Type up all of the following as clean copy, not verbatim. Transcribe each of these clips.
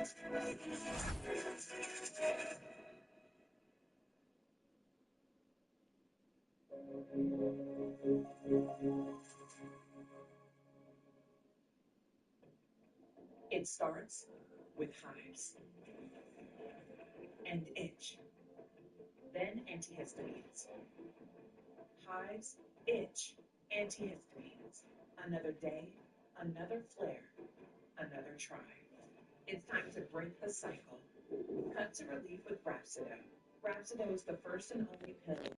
It starts with hives and itch, then antihistamines. Hives, itch, antihistamines. Another day, another flare, another try. It's time to break the cycle. Cut to relief with Rhapsido. Rhapsido is the first and only pill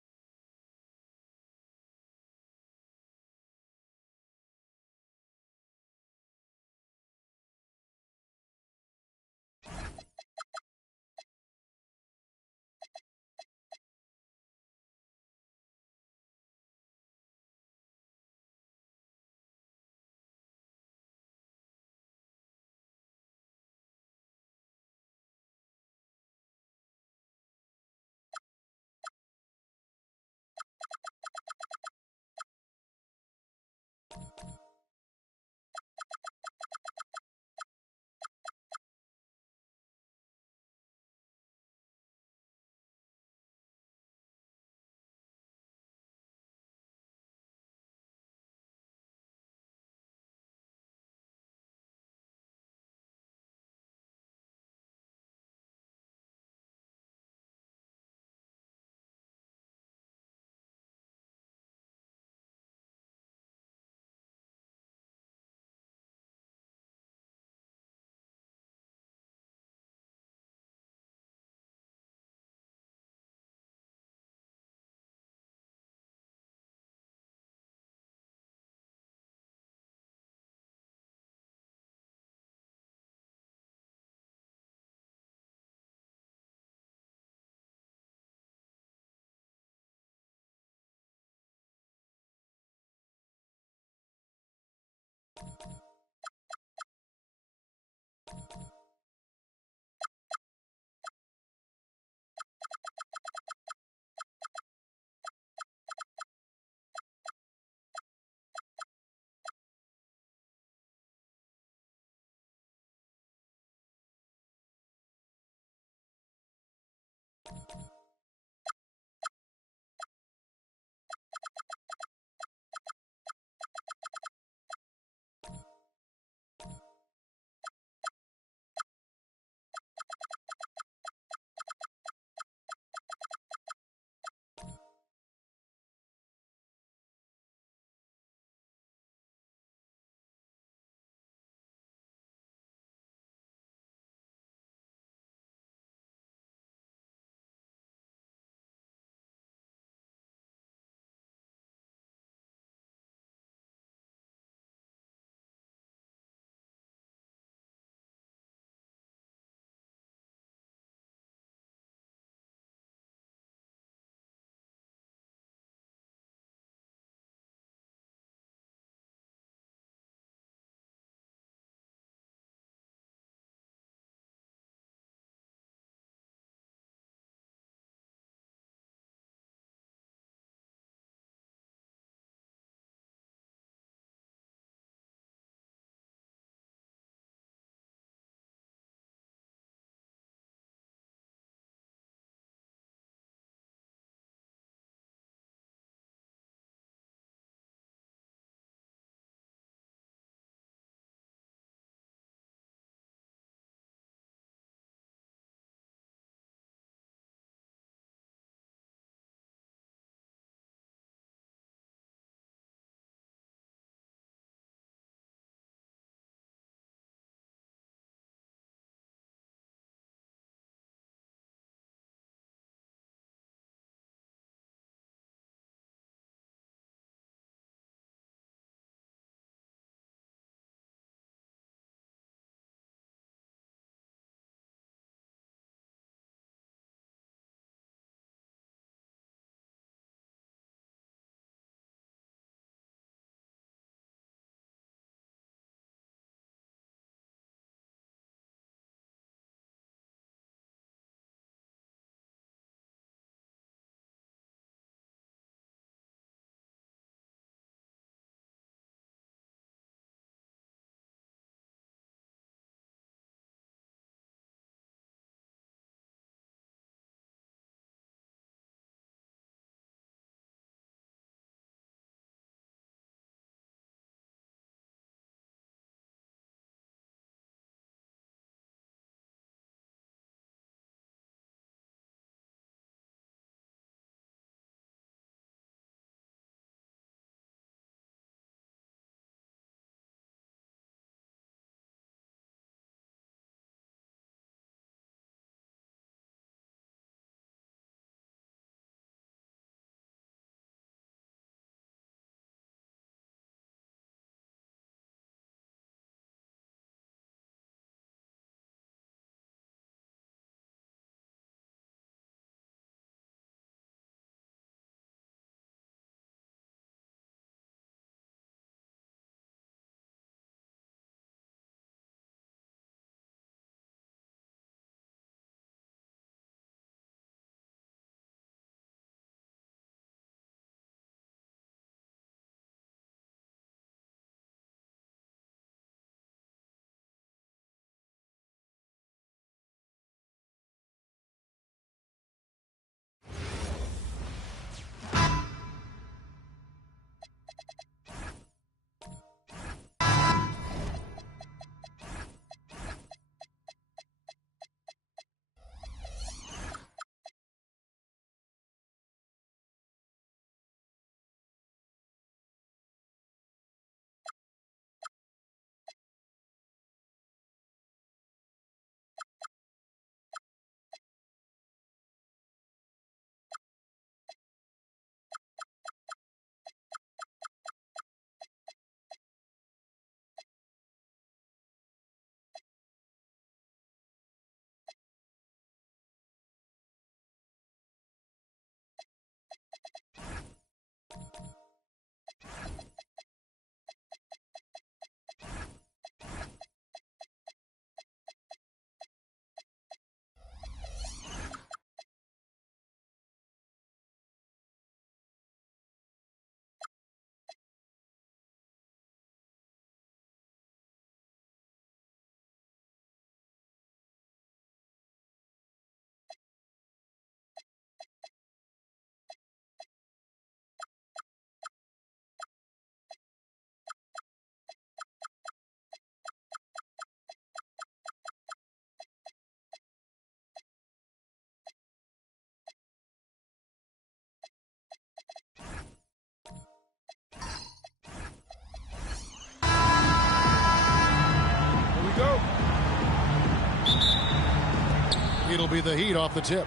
It'll be the Heat off the tip.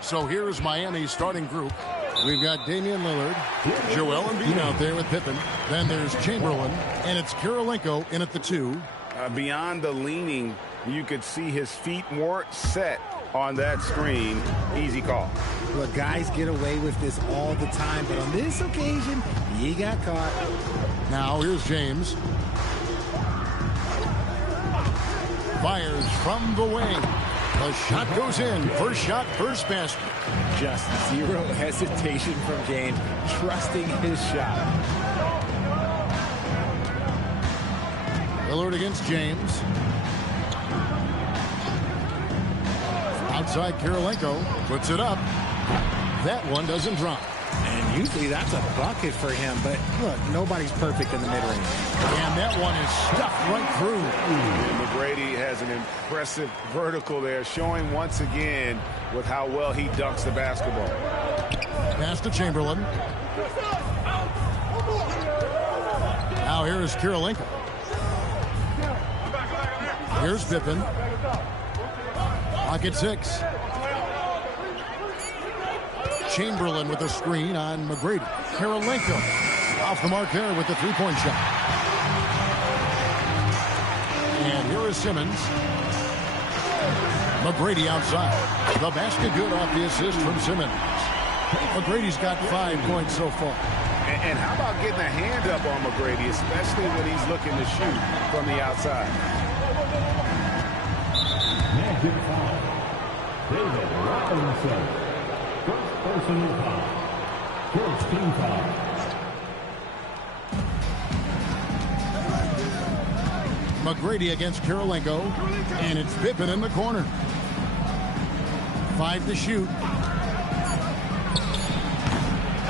So here's Miami's starting group. We've got Damian Lillard, Joel Embiid out there with Pippen. Then there's Chamberlain, and it's Kirilenko in at the 2. Beyond the leaning, you could see his feet weren't set on that screen. Easy call. Look, guys get away with this all the time, but on this occasion, he got caught. Now here's James. Fires from the wing. The shot goes in. First shot, first basket. Just zero hesitation from James, trusting his shot. Lillard against James. Outside Kirilenko. Puts it up. That one doesn't drop. And usually that's a bucket for him, but look, nobody's perfect in the mid-range. And that one is stuffed right through. And McGrady has an impressive vertical there, showing once again with how well he dunks the basketball. Pass to Chamberlain. Now here's Kirilenko. Here's Pippen. Pocket 6. Chamberlain with a screen on McGrady. Kirilenko off the mark there with the three-point shot. And here is Simmons. McGrady outside. The basket good off the assist from Simmons. McGrady's got 5 points so far. And how about getting a hand up on McGrady, especially when he's looking to shoot from the outside? Magic foul. David Robinson. First personal foul. First team foul. McGrady against Kirilenko. And it's Pippen in the corner. 5 to shoot.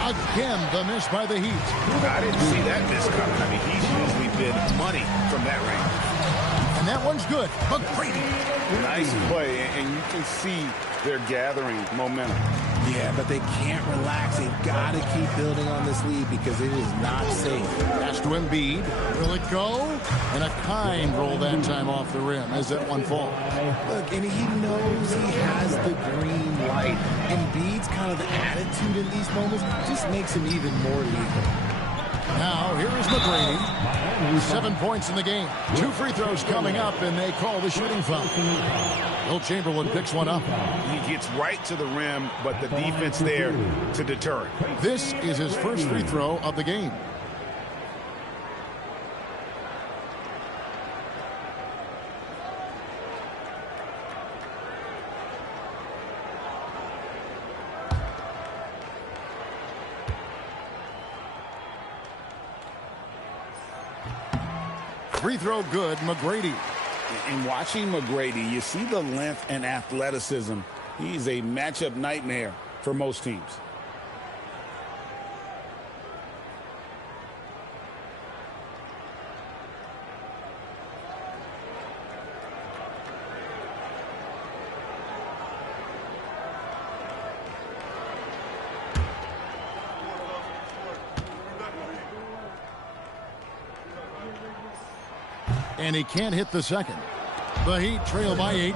Again, the miss by the Heat. I didn't see that miss coming. I mean, he's usually been money from that range. And that one's good. McGrady. Nice play, and you can see they're gathering momentum. Yeah, but they can't relax. They've got to keep building on this lead because it is not safe. Pass to Embiid. Will it go? And a kind roll that time off the rim as that one falls. Look, and he knows he has the green light. Embiid's kind of the attitude in these moments just makes him even more lethal. Now, here is McGrady. 7 points in the game. 2 free throws coming up, and they call the shooting foul. Will Chamberlain picks one up. He gets right to the rim, but the defense there to deter it. This is his first free throw of the game. Free throw good, McGrady. In watching McGrady, you see the length and athleticism. He's a matchup nightmare for most teams. And he can't hit the second. The Heat trail by 8.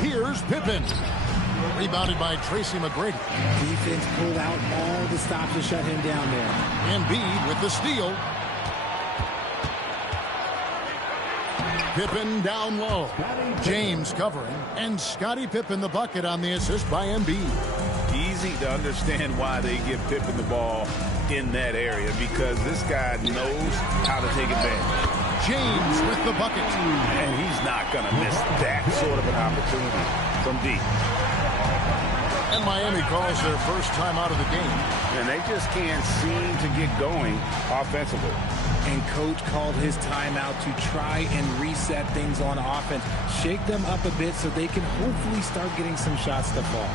Here's Pippen. Rebounded by Tracy McGrady. Defense pulled out all the stops to shut him down there. Embiid with the steal. Pippen down low. James covering. And Scottie Pippen the bucket on the assist by Embiid. Easy to understand why they give Pippen the ball in that area, because this guy knows how to take advantage. James with the bucket. And he's not going to miss that sort of an opportunity from deep. And Miami calls their first time out of the game. And they just can't seem to get going offensively. And Coach called his timeout to try and reset things on offense. Shake them up a bit so they can hopefully start getting some shots to fall.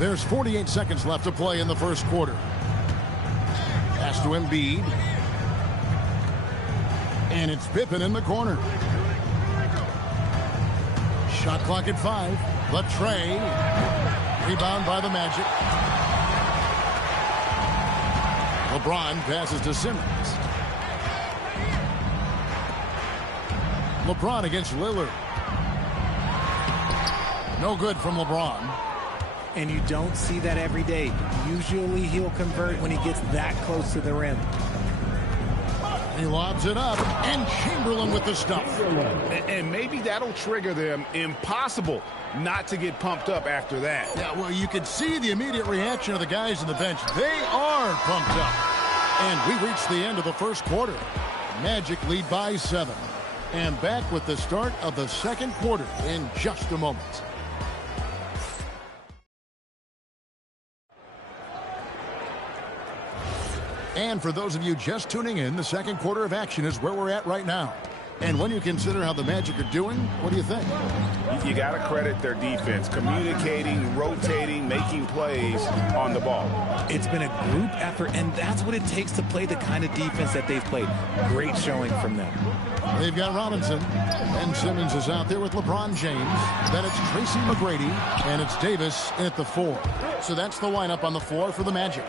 There's 48 seconds left to play in the first quarter. Pass to Embiid. And it's Pippen in the corner. Shot clock at 5. Latrey. Rebound by the Magic. LeBron passes to Simmons. LeBron against Lillard. No good from LeBron. And you don't see that every day. Usually he'll convert when he gets that close to the rim. He lobs it up, and Chamberlain with the stuff. And maybe that'll trigger them. Impossible not to get pumped up after that. Yeah, well, you could see the immediate reaction of the guys on the bench. They are pumped up. And we reach the end of the first quarter. Magic lead by 7. And back with the start of the second quarter in just a moment. And for those of you just tuning in, the second quarter of action is where we're at right now. And when you consider how the Magic are doing, what do you think? You got to credit their defense, communicating, rotating, making plays on the ball. It's been a group effort, and that's what it takes to play the kind of defense that they've played. Great showing from them. They've got Robinson. Ben Simmons is out there with LeBron James. Then it's Tracy McGrady, and it's Davis at the 4. So that's the lineup on the floor for the Magic.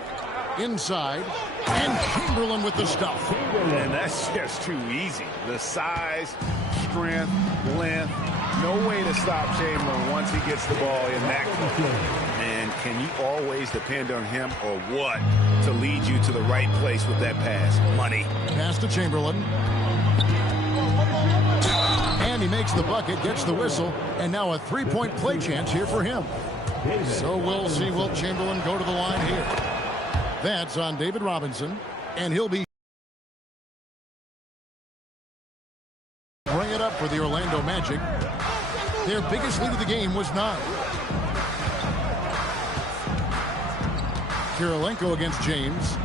Inside, and Chamberlain with the stuff. And that's just too easy. The size, strength, length, no way to stop Chamberlain once he gets the ball in that close. And can you always depend on him or what to lead you to the right place with that pass? Money. Pass to Chamberlain. And he makes the bucket, gets the whistle, and now a three-point play chance here for him. So we'll see Wilt Chamberlain go to the line here. That's on David Robinson, and he'll be bring it up for the Orlando Magic. Their biggest lead of the game was 9. Kirilenko against James.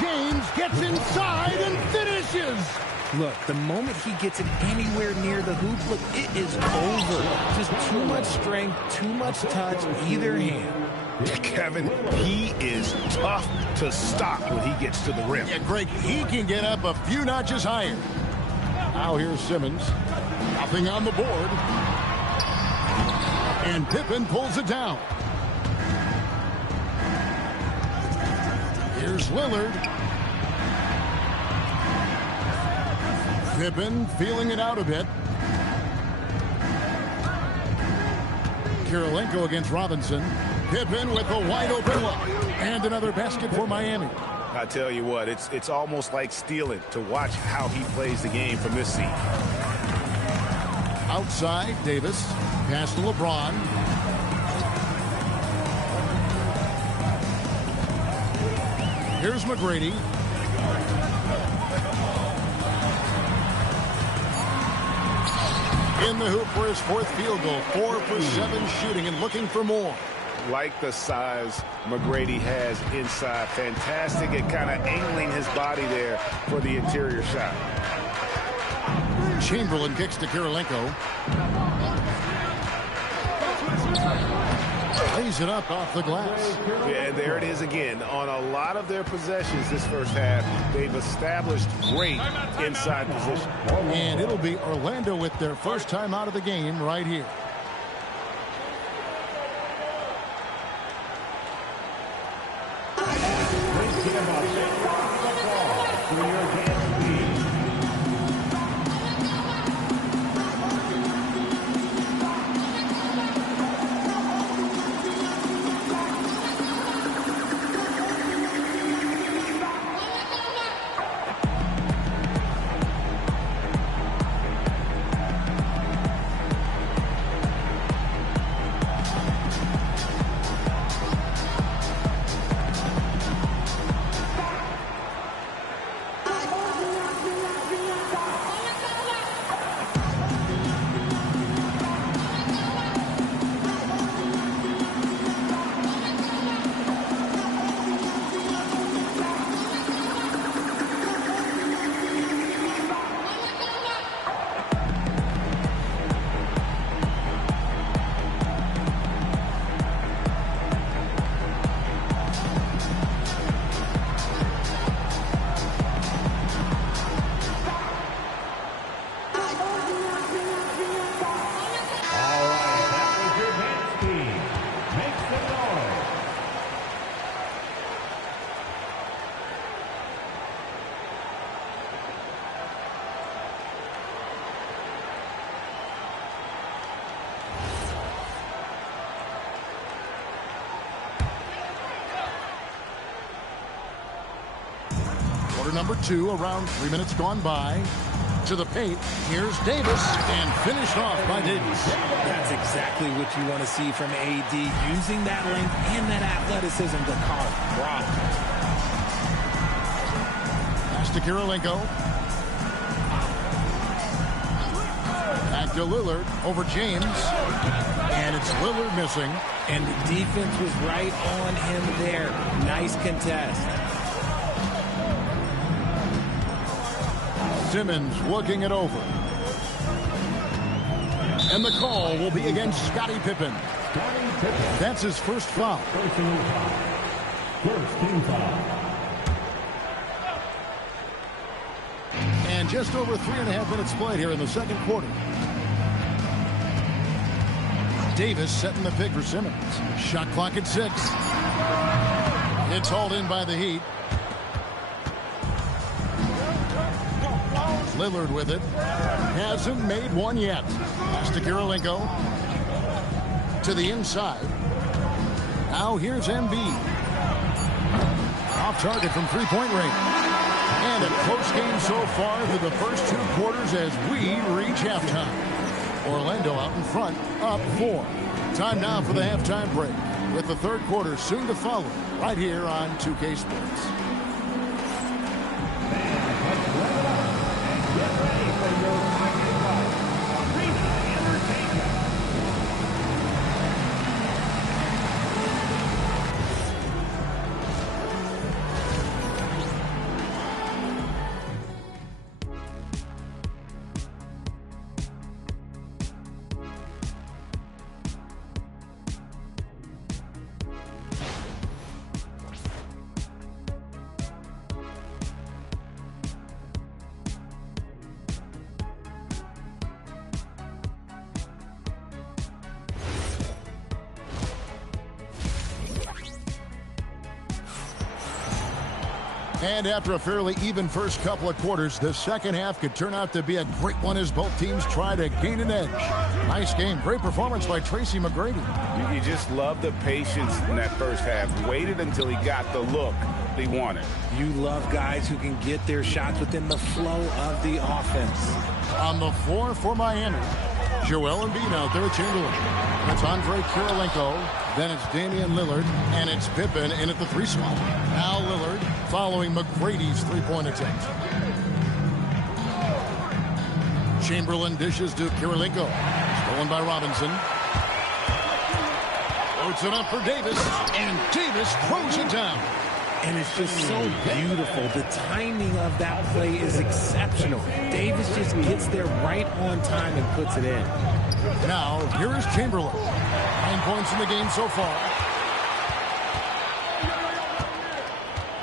James gets inside and finishes. Look, the moment he gets it anywhere near the hoop, look, it is over. Just too much strength, too much touch, either hand. Kevin, he is tough to stop when he gets to the rim. Yeah, Greg, he can get up a few notches higher. Now here's Simmons. Nothing on the board. And Pippen pulls it down. Here's Lillard. Pippen feeling it out a bit. Kirilenko against Robinson. Pippen with a wide open look. And another basket for Miami. I tell you what, it's almost like stealing to watch how he plays the game from this seat. Outside, Davis. Pass to LeBron. Here's McGrady. In the hoop for his 4th field goal. 4 for 7 shooting and looking for more. Like the size McGrady has inside. Fantastic at kind of angling his body there for the interior shot. Chamberlain kicks to Kirilenko. Lays it up off the glass. Yeah, there it is again. On a lot of their possessions this first half, they've established great inside position. And it'll be Orlando with their first time out of the game right here. Quarter number 2, around 3 minutes gone by. To the paint. Here's Davis, and finished off by Davis. That's exactly what you want to see from AD, using that length and that athleticism to cause problems. Pass to Kirilenko. Back to Lillard over James. And it's Lillard missing. And the defense was right on him there. Nice contest. Simmons looking it over. And the call will be against Scottie Pippen. That's his first foul. First team foul. And just over 3.5 minutes played here in the second quarter. Davis setting the pick for Simmons. Shot clock at 6. It's hauled in by the Heat. Lillard with it. Hasn't made one yet. Pass to Kirilenko. To the inside. Now here's Embiid. Off target from three-point range. And a close game so far through the first 2 quarters as we reach halftime. Orlando out in front, up 4. Time now for the halftime break, with the third quarter soon to follow, right here on 2K Sports. And after a fairly even first couple of quarters, the second half could turn out to be a great one as both teams try to gain an edge. Nice game. Great performance by Tracy McGrady. You just love the patience in that first half. Waited until he got the look he wanted. You love guys who can get their shots within the flow of the offense. On the floor for Miami, Joel Embiid out there at Chamberlain. It's Andre Kirilenko. Then it's Damian Lillard. And it's Pippen in at the 3 spot. Now Lillard following McGrady's three-point attempt. Chamberlain dishes to Kirilenko. Stolen by Robinson. Loads it up for Davis. And Davis throws it down. And it's just so beautiful. The timing of that play is exceptional. Davis just gets there right on time and puts it in. Now, here is Chamberlain. 9 points in the game so far.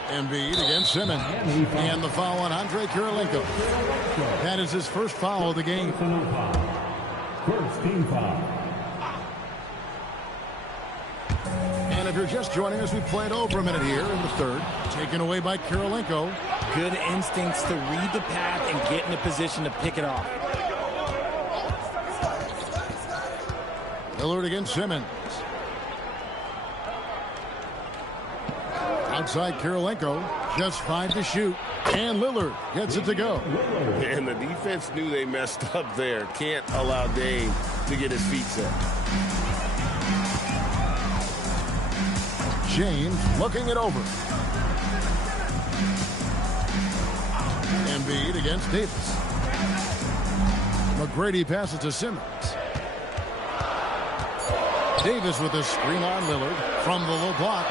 Embiid against Simmons. And the foul on Andre Kirilenko. That is his first foul of the game. First team foul. And if you're just joining us, we played over a minute here in the third. Taken away by Kirilenko. Good instincts to read the path and get in a position to pick it off. Lillard against Simmons. Outside Kirilenko. Just 5 to shoot. And Lillard gets it to go. And the defense knew they messed up there. Can't allow Dame to get his feet set. James looking it over. Embiid against Davis. McGrady passes to Simmons. Davis with a screen on Lillard from the low block.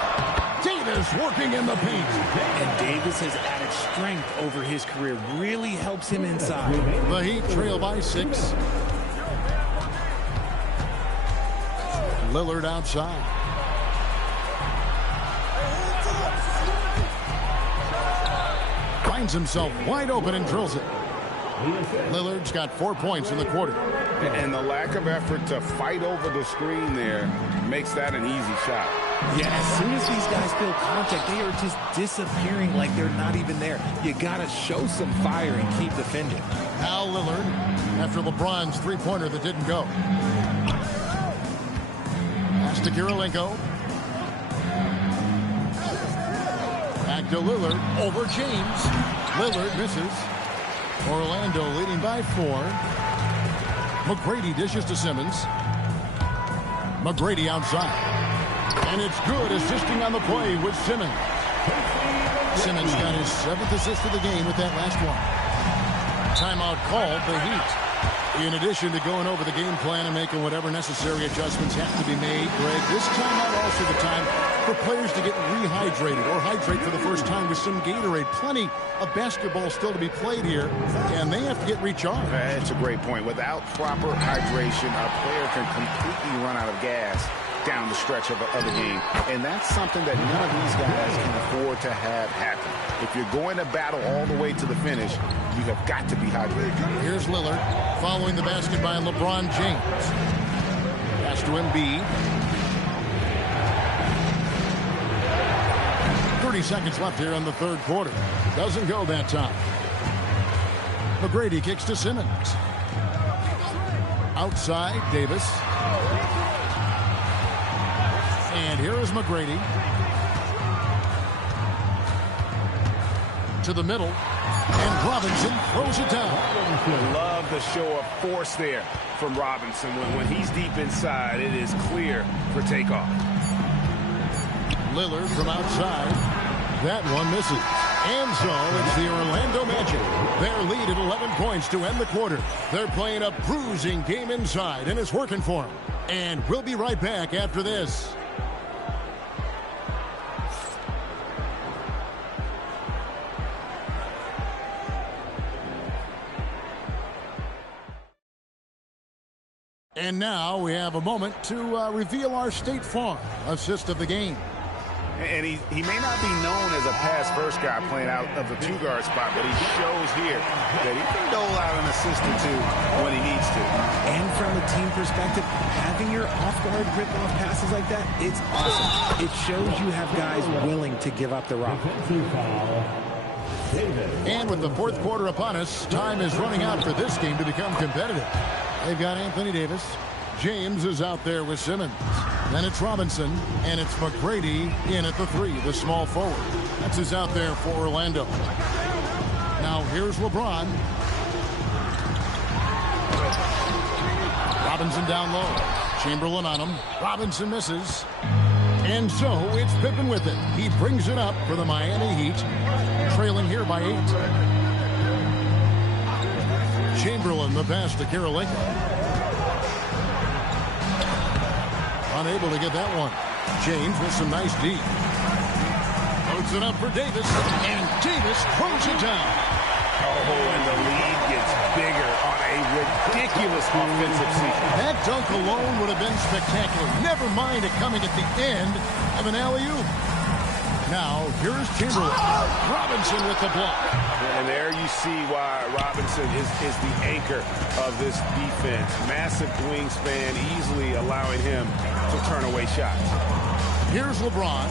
Davis working in the paint. And Davis has added strength over his career. Really helps him inside. The Heat trail by 6. Lillard outside. Finds himself wide open and drills it. Lillard's got 4 points in the quarter. And the lack of effort to fight over the screen there makes that an easy shot. Yeah, as soon as these guys feel contact, they are just disappearing like they're not even there. You got to show some fire and keep defending. Now Lillard after LeBron's three-pointer that didn't go. Pass to Kirilenko. Back to Lillard over James. Lillard misses. Orlando leading by 4. McGrady dishes to Simmons. McGrady outside. And it's good, assisting on the play with Simmons. Simmons got his 7th assist of the game with that last one. Timeout called the Heat. In addition to going over the game plan and making whatever necessary adjustments have to be made, Greg, this timeout also the time for players to get rehydrated or hydrate for the first time with some Gatorade. Plenty of basketball still to be played here, and they have to get recharged. That's a great point. Without proper hydration, a player can completely run out of gas down the stretch of the game. And that's something that none of these guys can afford to have happen. If you're going to battle all the way to the finish, you have got to be hydrated. Here's Lillard following the basket by LeBron James. Pass to Embiid. 30 seconds left here in the third quarter. Doesn't go that time. McGrady kicks to Simmons. Outside, Davis. And here is McGrady. To the middle. And Robinson throws it down. Love the show of force there from Robinson. When he's deep inside, it is clear for takeoff. Lillard from outside. That one misses. And so it's the Orlando Magic. Their lead at 11 points to end the quarter. They're playing a bruising game inside, and it's working for them. And we'll be right back after this. And now we have a moment to reveal our State Farm assist of the game. And he may not be known as a pass-first guy playing out of the two-guard spot, but he shows here that he can dole out an assist or two when he needs to. And from a team perspective, having your off-guard rip-off passes like that, it's awesome. It shows you have guys willing to give up the rock. And with the fourth quarter upon us, time is running out for this game to become competitive. They've got Anthony Davis. James is out there with Simmons. Then it's Robinson, and it's McGrady in at the 3, the small forward. That's who's out there for Orlando. Now here's LeBron. Robinson down low. Chamberlain on him. Robinson misses. And so it's Pippen with it. He brings it up for the Miami Heat, trailing here by 8. Chamberlain, the pass to Karolinko. Unable to get that one. James with some nice D. Loads it up for Davis, and Davis throws it down. Oh, and the lead gets bigger on a ridiculous offensive sequence. That dunk alone would have been spectacular. Never mind it coming at the end of an alley-oop. Now, here's Chamberlain. Robinson with the block. And there you see why Robinson is the anchor of this defense. Massive wingspan, easily allowing him to turn away shots. Here's LeBron.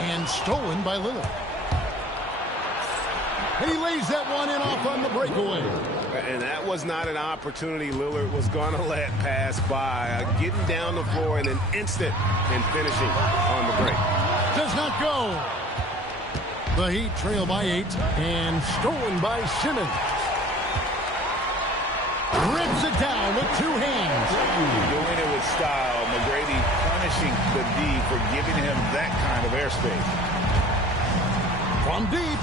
And stolen by Lillard. And he lays that one in off on the breakaway. And that was not an opportunity Lillard was going to let pass by. Getting down the floor in an instant and finishing on the break. Does not go. The Heat trail by 8 and stolen by Simmons. Rips it down with 2 hands. Doing it with style. McGrady punishing the D for giving him that kind of airspace. From deep.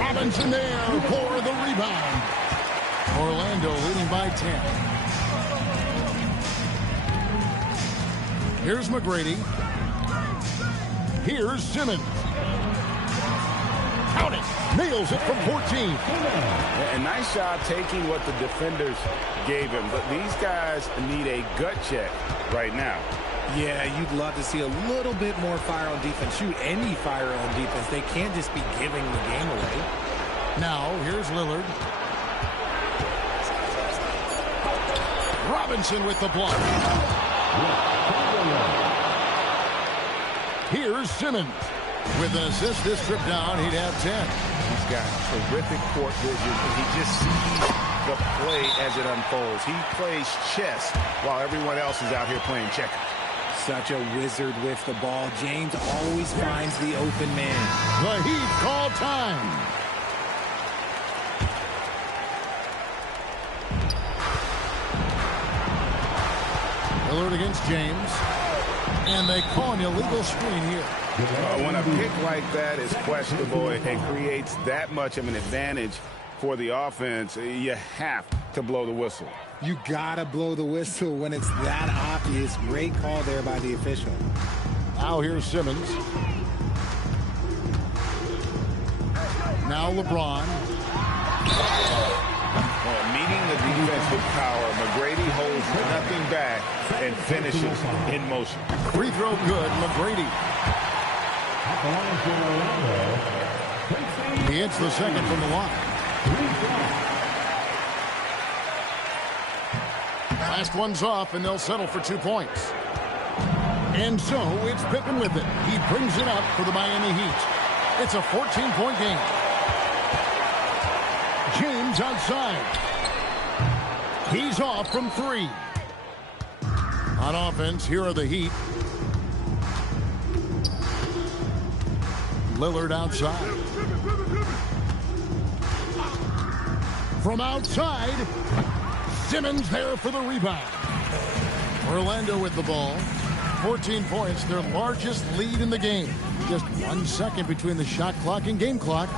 Robinson there for the rebound. Orlando leading by 10. Here's McGrady. Here's Simmons. Count it. Nails it from 14. A nice job taking what the defenders gave him. But these guys need a gut check right now. Yeah, you'd love to see a little bit more fire on defense. Shoot any fire on defense. They can't just be giving the game away. Now, here's Lillard. Robinson with the block. Here's Simmons. With an assist this trip down, he'd have 10. He's got terrific court vision, and he just sees the play as it unfolds. He plays chess while everyone else is out here playing checkers. such a wizard with the ball. James always finds the open man. The Heat call time. Lillard against James. And they call an illegal screen here. When a pick like that is questionable and creates that much of an advantage for the offense, you have to blow the whistle. You gotta blow the whistle when it's that obvious. Great call there by the official. Now here's Simmons. Now LeBron. Meeting the defense with power, McGrady holds nothing back and finishes in motion. Free throw good, McGrady. He hits the second from the line. Last one's off, and they'll settle for 2 points. And so it's Pippen with it. He brings it up for the Miami Heat. It's a 14-point game. James outside. He's off from 3. On offense, here are the Heat. Lillard outside. From outside, Simmons there for the rebound. Orlando with the ball. 14 points, their largest lead in the game. Just 1 second between the shot clock and game clock.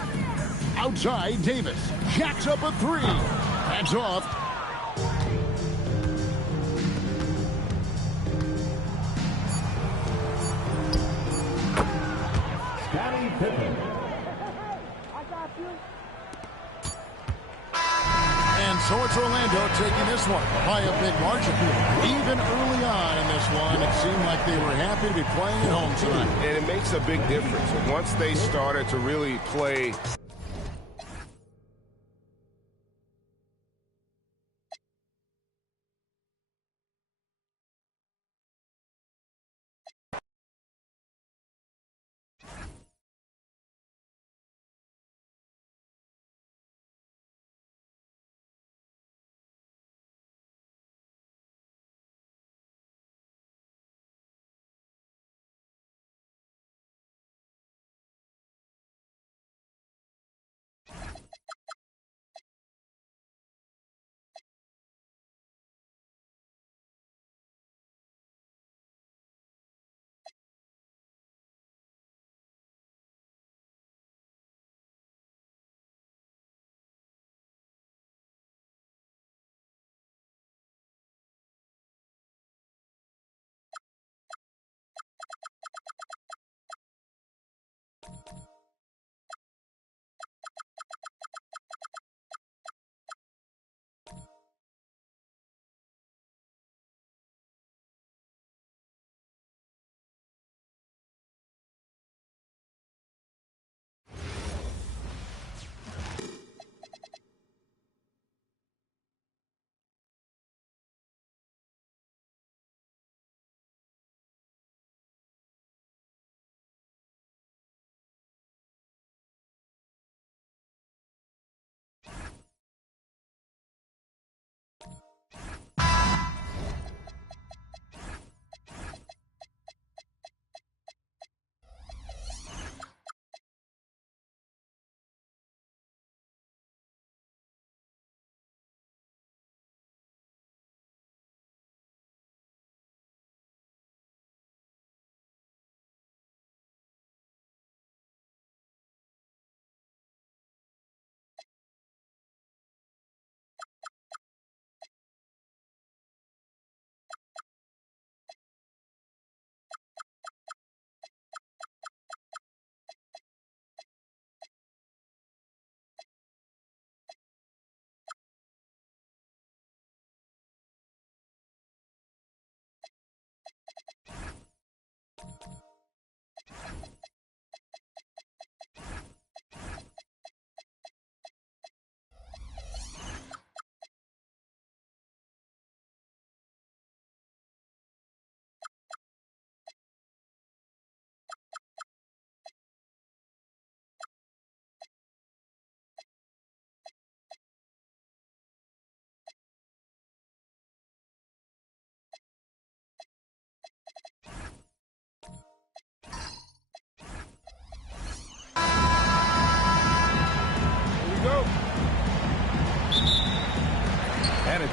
Outside, Davis jacks up a 3. That's off. Scottie Pippen. And so it's Orlando taking this one by a big margin. Even early on in this one, it seemed like they were happy to be playing at home tonight. And it makes a big difference. Once they started to really play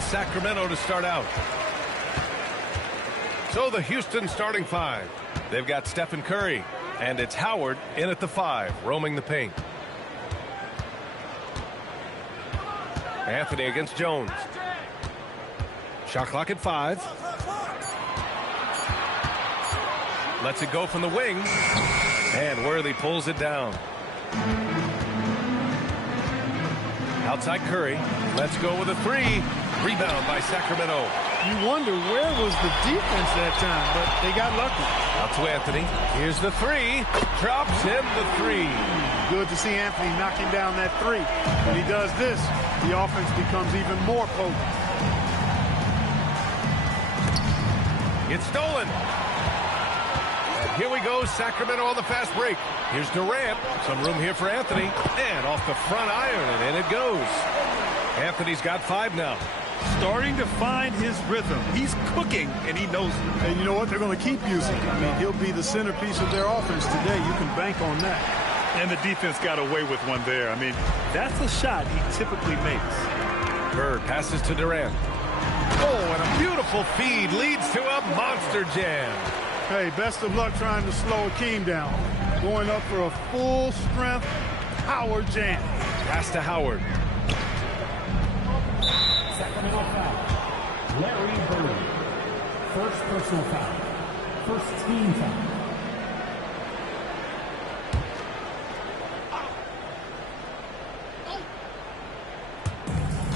Sacramento to start out. So the Houston starting five. They've got Stephen Curry, and it's Howard in at the 5, roaming the paint. Anthony against Jones. Shot clock at 5. Lets it go from the wing, and Worthy pulls it down. Outside Curry. Let's go with a 3. Rebound by Sacramento. You wonder where was the defense that time, but they got lucky. Out to Anthony. Here's the 3. Drops in the 3. Good to see Anthony knocking down that 3. When he does this, the offense becomes even more potent. It's stolen. And here we go, Sacramento on the fast break. Here's Durant. Some room here for Anthony. And off the front iron, and in it goes. Anthony's got 5 now. Starting to find his rhythm. He's cooking, and he knows it. And you know what? They're going to keep using him. I mean, he'll be the centerpiece of their offense today. You can bank on that. And the defense got away with one there. I mean, that's a shot he typically makes. Bird passes to Durant. Oh, and a beautiful feed leads to a monster jam. Hey, best of luck trying to slow Akeem down. Going up for a full-strength Howard jam. Pass to Howard. Sacramento foul. Larry Bird. First personal foul. First team foul.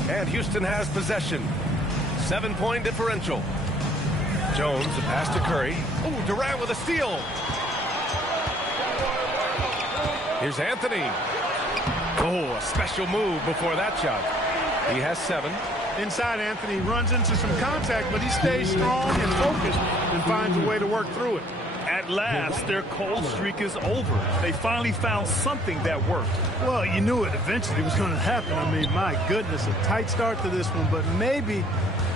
And Houston has possession. 7-point differential. Jones, a pass to Curry. Oh, Durant with a steal. Here's Anthony. Oh, a special move before that shot. He has 7. Inside, Anthony runs into some contact, but he stays strong and focused and finds a way to work through it. At last, their cold streak is over. They finally found something that worked. Well, you knew it eventually was going to happen. I mean, my goodness, a tight start to this one, but maybe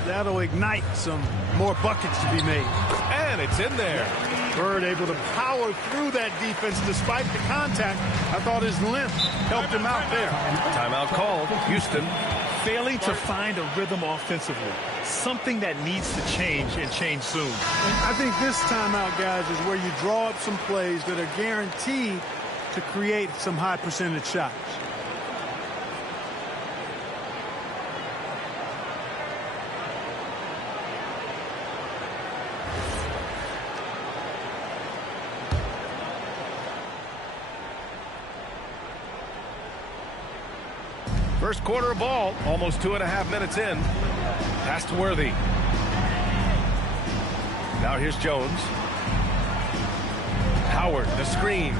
that'll ignite some more buckets to be made. And it's in there. Bird able to power through that defense despite the contact. I thought his length helped him out there. Timeout called. Houston failing to find a rhythm offensively. Something that needs to change and change soon. And I think this timeout, guys, is where you draw up some plays that are guaranteed to create some high percentage shots. First quarter of ball, almost 2.5 minutes in. Pass to Worthy. Now here's Jones. Howard, the screen.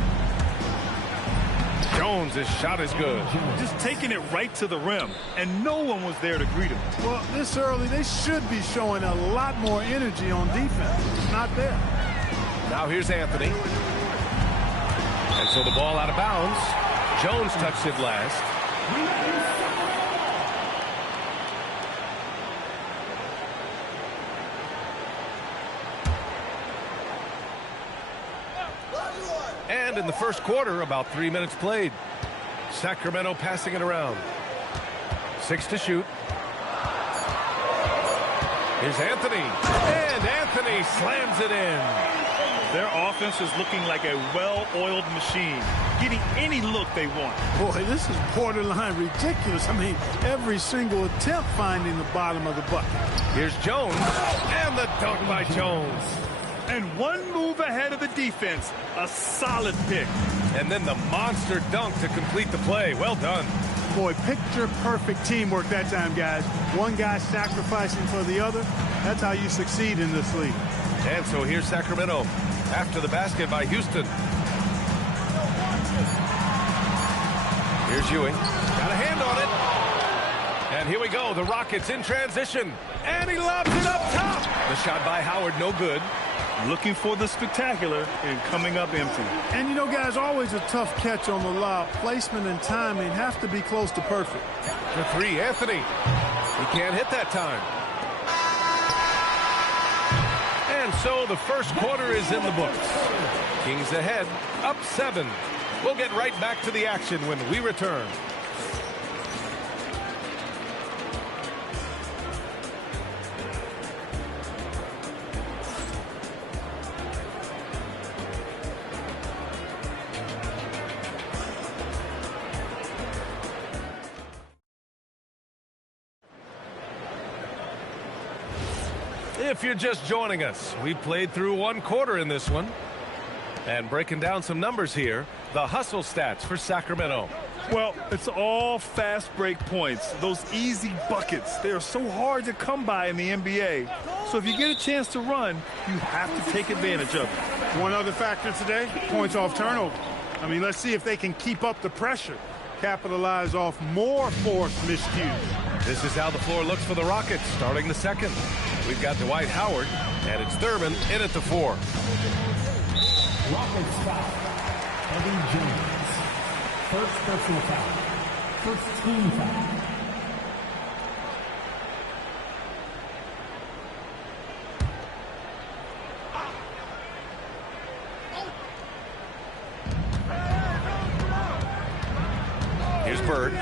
Jones, his shot is good. Just taking it right to the rim, and no one was there to greet him. Well, this early, they should be showing a lot more energy on defense. It's not there. Now here's Anthony. And so the ball out of bounds. Jones touched it last. And in the first quarter, about 3 minutes played. Sacramento passing it around. 6 to shoot. Here's Anthony. And Anthony slams it in. Their offense is looking like a well-oiled machine, getting any look they want. Boy, this is borderline ridiculous. I mean, every single attempt finding the bottom of the bucket. Here's Jones. And the dunk by Jones. And one move ahead of the defense. A solid pick. And then the monster dunk to complete the play. Well done. Boy, picture-perfect teamwork that time, guys. One guy sacrificing for the other. That's how you succeed in this league. And so here's Sacramento after the basket by Houston. Here's Ewing. Got a hand on it. And here we go. The Rockets in transition. And he lobs it up top. The shot by Howard, no good. Looking for the spectacular and coming up empty. And, you know, guys, always a tough catch on the lob. Placement and timing have to be close to perfect. For 3, Anthony. He can't hit that time. And so the first quarter is in the books. Kings ahead, up 7. We'll get right back to the action when we return. If you're just joining us, we played through one quarter in this one. And breaking down some numbers here, the hustle stats for Sacramento. Well, it's all fast break points. Those easy buckets. They are so hard to come by in the NBA. So if you get a chance to run, you have to take advantage of it. One other factor today, points off turnover. I mean, let's see if they can keep up the pressure, capitalize off more forced miscues. This is how the floor looks for the Rockets starting the second. We've got Dwight Howard, and it's Thurman in at the 4. Rockets foul. Evan Jones. First personal foul. First team foul. Here's Bird.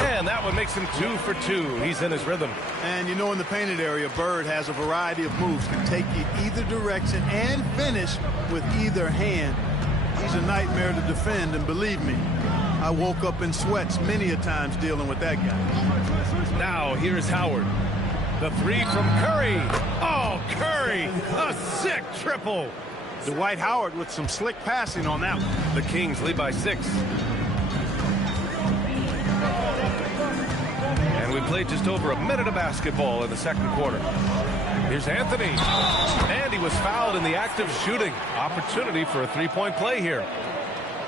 And that one makes him 2 for 2. He's in his rhythm. And you know, in the painted area, Bird has a variety of moves, can take you either direction and finish with either hand. He's a nightmare to defend, and believe me, I woke up in sweats many a times dealing with that guy. Now here's Howard. The 3 from Curry. Oh, Curry, a sick triple. Dwight Howard with some slick passing on that one. The Kings lead by 6. And we played just over a minute of basketball in the second quarter. Here's Anthony. And he was fouled in the act of shooting. Opportunity for a 3-point play here.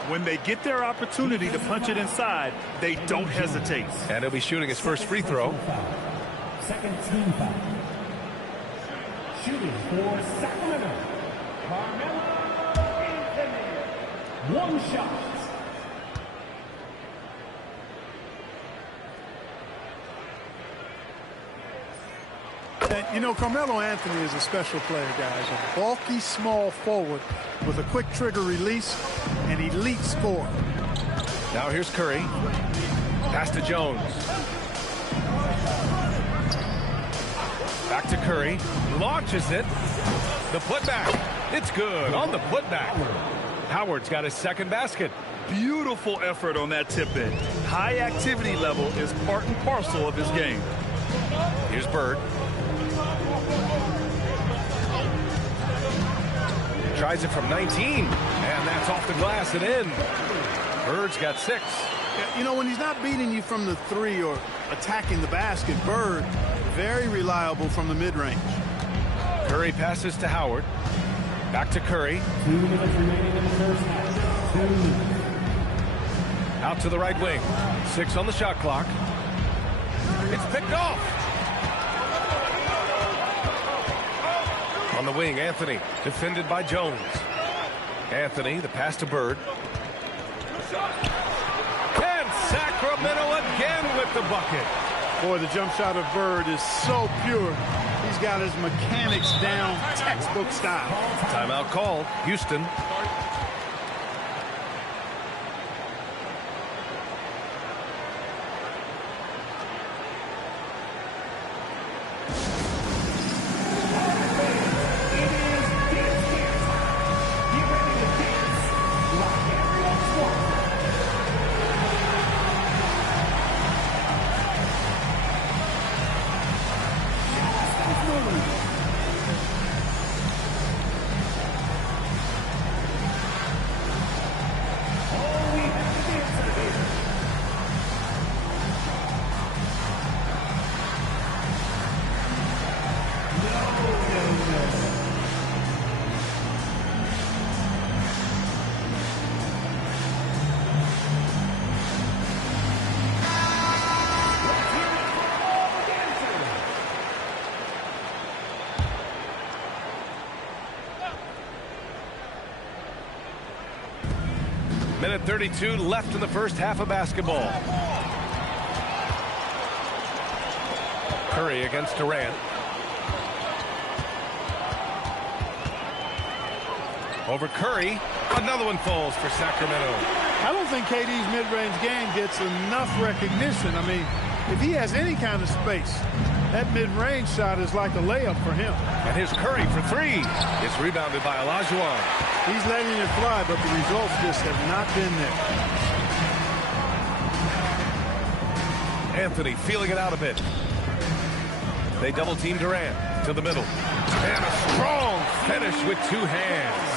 When they get their opportunity to punch it inside, they don't hesitate. And he'll be shooting his first free throw. Second team foul. Shooting for Sacramento. Carmelo Anthony. One shot. And, you know, Carmelo Anthony is a special player, guys. A bulky, small forward with a quick trigger release and elite score. Now here's Curry. Pass to Jones. Back to Curry. Launches it. The putback. It's good on the putback. Howard's got his second basket. Beautiful effort on that tip-in. High activity level is part and parcel of his game. Here's Bird. Tries it from 19, and that's off the glass and in. Bird's got 6. You know, when he's not beating you from the 3 or attacking the basket, Bird, very reliable from the mid-range. Curry passes to Howard. Back to Curry. 2 minutes remaining in the first half. 2 minutes. Out to the right wing. 6 on the shot clock. It's picked off. On the wing, Anthony, defended by Jones. Anthony, the pass to Bird. And Sacramento again with the bucket. Boy, the jump shot of Bird is so pure. He's got his mechanics down, textbook style. Timeout called. Houston. Minute 32 left in the first half of basketball. Curry against Durant. Over Curry. Another one falls for Sacramento. I don't think KD's mid-range game gets enough recognition. I mean, if he has any kind of space, that mid-range shot is like a layup for him. And here's Curry for 3. It's rebounded by Olajuwon. He's letting it fly, but the results just have not been there. Anthony feeling it out a bit. They double team Durant to the middle. And a strong finish with 2 hands.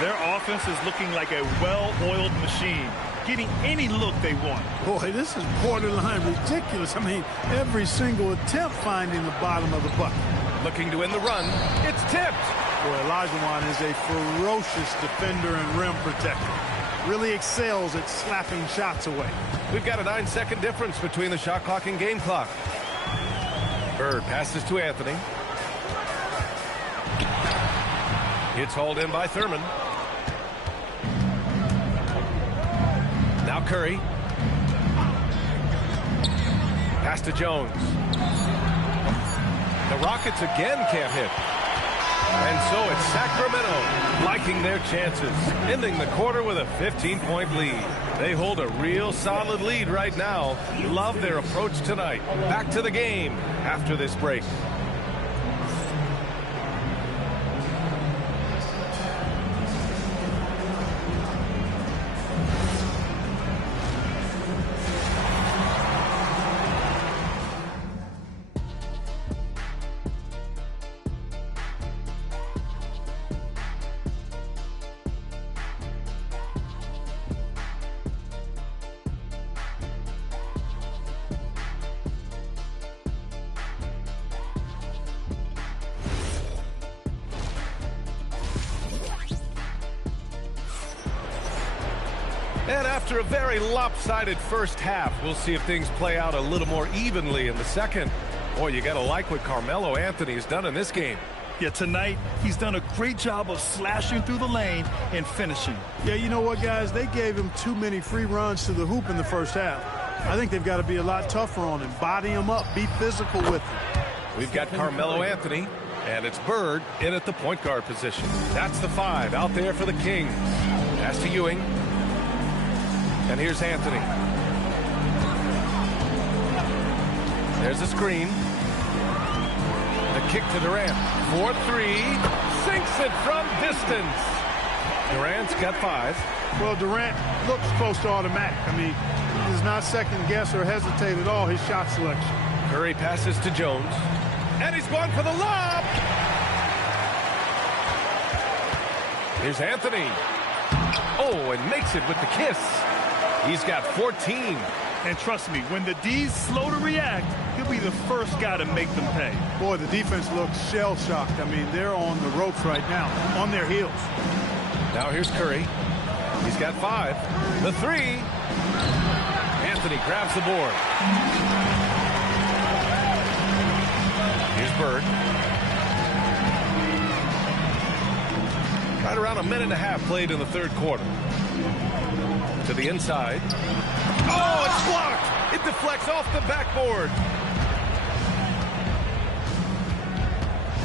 Their offense is looking like a well-oiled machine, getting any look they want. Boy, this is borderline ridiculous. I mean, every single attempt finding the bottom of the bucket. Looking to win the run. It's tipped. Boy, Olajuwon is a ferocious defender and rim protector. Really excels at slapping shots away. We've got a 9-second difference between the shot clock and game clock. Bird passes to Anthony. It's hauled in by Thurman. Now Curry. Pass to Jones. The Rockets again can't hit. And so it's Sacramento liking their chances, ending the quarter with a 15-point lead. They hold a real solid lead right now. Love their approach tonight. Back to the game after this break. And after a very lopsided first half, we'll see if things play out a little more evenly in the second. Boy, you got to like what Carmelo Anthony has done in this game. Yeah, tonight, he's done a great job of slashing through the lane and finishing. Yeah, you know what, guys? They gave him too many free runs to the hoop in the first half. I think they've got to be a lot tougher on him. Body him up. Be physical with him. We've got Carmelo Anthony, and it's Bird in at the point guard position. That's the 5 out there for the Kings. Pass to Ewing. And here's Anthony. There's a screen. The kick to Durant. 4-3. Sinks it from distance. Durant's got 5. Well, Durant looks close to automatic. I mean, he does not second guess or hesitate at all his shot selection. Curry passes to Jones. And he's going for the lob. Here's Anthony. Oh, and makes it with the kiss. He's got 14. And trust me, when the D's slow to react, he'll be the first guy to make them pay. Boy, the defense looks shell-shocked. I mean, they're on the ropes right now, on their heels. Now here's Curry. He's got 5. The 3. Anthony grabs the board. Here's Bird. Right around a minute and a half played in the third quarter. To the inside. Oh, it's blocked. It deflects off the backboard.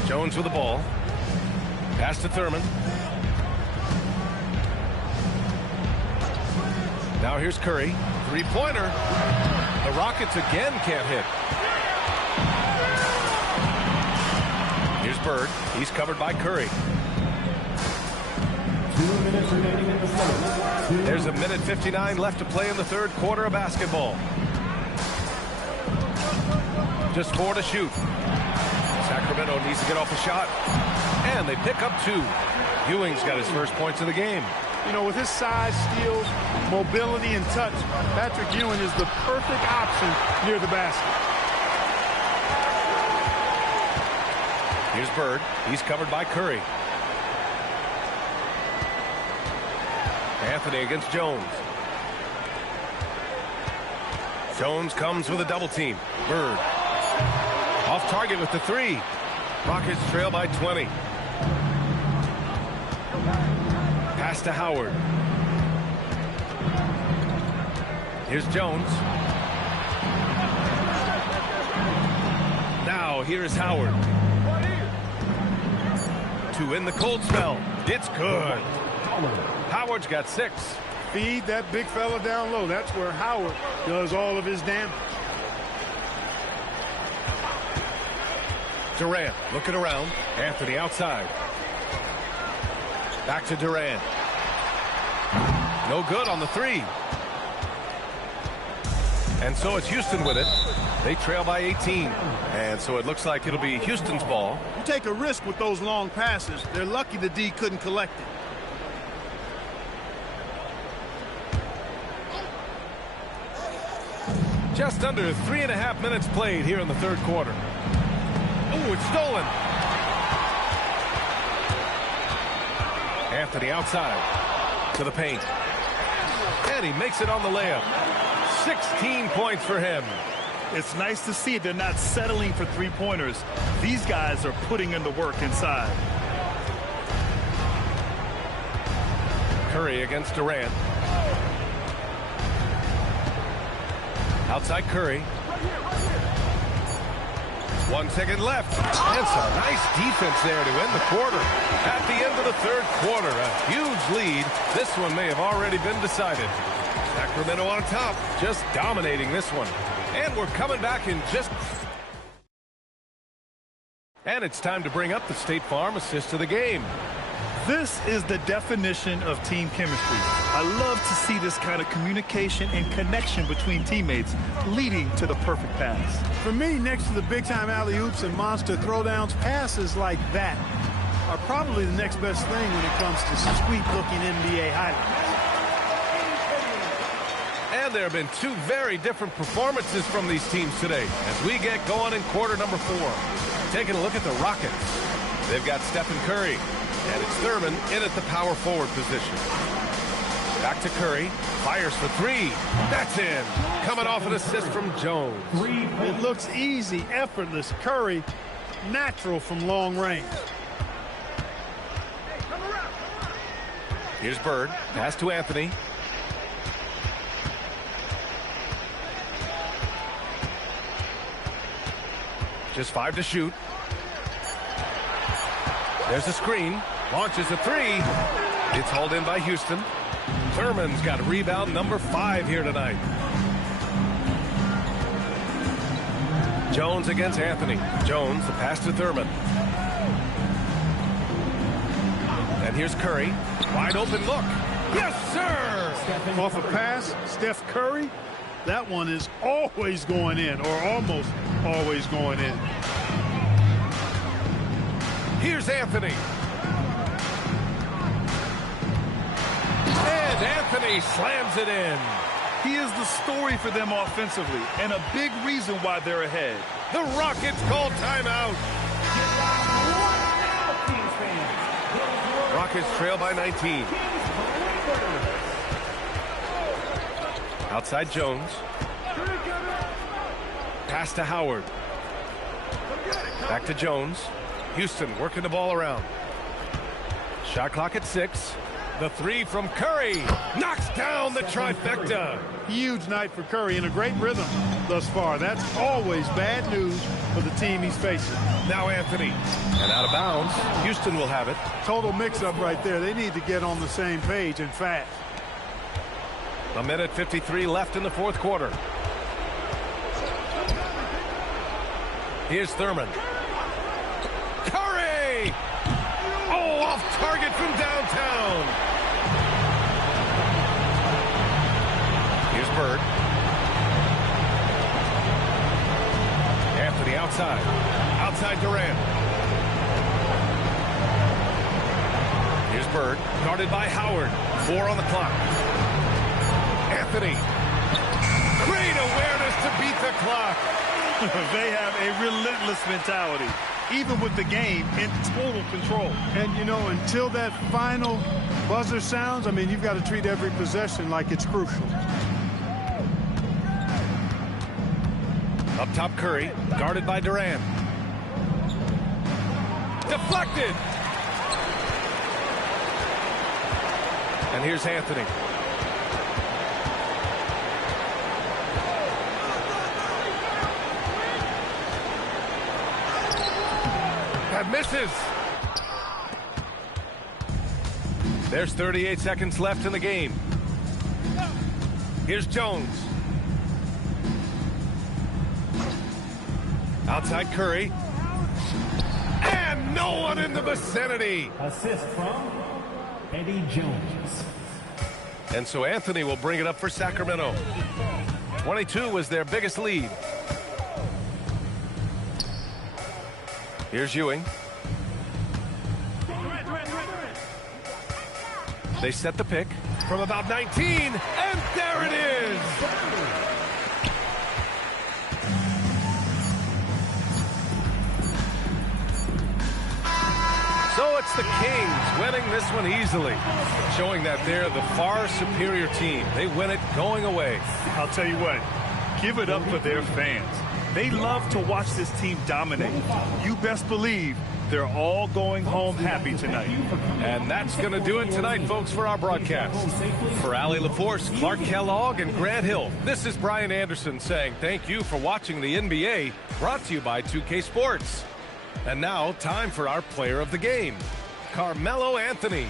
Jones with the ball. Pass to Thurman. Now here's Curry. 3-pointer. The Rockets again can't hit. Here's Bird. He's covered by Curry. 2 minutes remaining in the second. There's a minute 59 left to play in the third quarter of basketball. Just 4 to shoot. Sacramento needs to get off a shot. And they pick up 2. Ewing's got his first points of the game. You know, with his size, steals, mobility, and touch, Patrick Ewing is the perfect option near the basket. Here's Bird. He's covered by Curry. Anthony against Jones. Jones comes with a double team. Bird. Off target with the 3. Rockets trail by 20. Pass to Howard. Here's Jones. Now here's Howard. To end the cold spell. It's good. Howard's got 6. Feed that big fella down low. That's where Howard does all of his damage. Durant looking around. Anthony outside. Back to Durant. No good on the 3. And so it's Houston with it. They trail by 18. And so it looks like it'll be Houston's ball. You take a risk with those long passes. They're lucky the D couldn't collect it. Just under 3.5 minutes played here in the third quarter. Oh, it's stolen. Anthony outside to the paint. And he makes it on the layup. 16 points for him. It's nice to see they're not settling for three-pointers. These guys are putting in the work inside. Curry against Durant. Outside Curry. 1 second left. And some nice defense there to end the quarter. At the end of the third quarter, a huge lead. This one may have already been decided. Sacramento on top, just dominating this one. And we're coming back in just... And it's time to bring up the State Farm assist of the game. This is the definition of team chemistry. I love to see this kind of communication and connection between teammates leading to the perfect pass. For me, next to the big-time alley-oops and monster throwdowns, passes like that are probably the next best thing when it comes to sweet-looking NBA highlights. And there have been two very different performances from these teams today as we get going in quarter number 4. Taking a look at the Rockets. They've got Stephen Curry. And it's Thurman in at the power forward position. Back to Curry. Fires for three. That's in. Coming off an assist from Jones. It looks easy, effortless. Curry, natural from long range. Here's Bird. Pass to Anthony. Just 5 to shoot. There's a screen. Launches a three. It's hauled in by Houston. Thurman's got rebound number 5 here tonight. Jones against Anthony. Jones, the pass to Thurman. And here's Curry. Wide open look. Yes, sir! Off a pass, Steph Curry. That one is always going in, or almost always going in. Here's Anthony. And Anthony slams it in. He is the story for them offensively, and a big reason why they're ahead. The Rockets call timeout. Rockets trail by 19. Outside Jones. Pass to Howard. Back to Jones. Houston working the ball around. Shot clock at 6. The three from Curry knocks down the trifecta. Huge night for Curry in a great rhythm thus far. That's always bad news for the team he's facing. Now Anthony. And out of bounds. Houston will have it. Total mix-up right there. They need to get on the same page and fast. 1:53 left in the fourth quarter. Here's Thurman. Curry! Oh, off target from downtown. Here's Bird. Anthony outside. Outside Durant. Here's Bird. Guarded by Howard. 4 on the clock. Anthony. Great awareness to beat the clock. They have a relentless mentality, even with the game in total control. And, you know, until that final buzzer sounds, I mean, you've got to treat every possession like it's crucial. Up top, Curry, guarded by Durant. Deflected. And here's Anthony. That misses. There's 38 seconds left in the game. Here's Jones. Outside Curry. And no one in the vicinity. Assist from Eddie Jones. And so Anthony will bring it up for Sacramento. 22 was their biggest lead. Here's Ewing. They set the pick from about 19, and there it is! So it's the Kings winning this one easily, showing that they're the far superior team. They win it going away. I'll tell you what, give it up for their fans. They love to watch this team dominate. You best believe they're all going home happy tonight. And that's going to do it tonight, folks, for our broadcast. For Allie LaForce, Clark Kellogg, and Grant Hill, this is Brian Anderson saying thank you for watching the NBA, brought to you by 2K Sports. And now, time for our player of the game, Carmelo Anthony.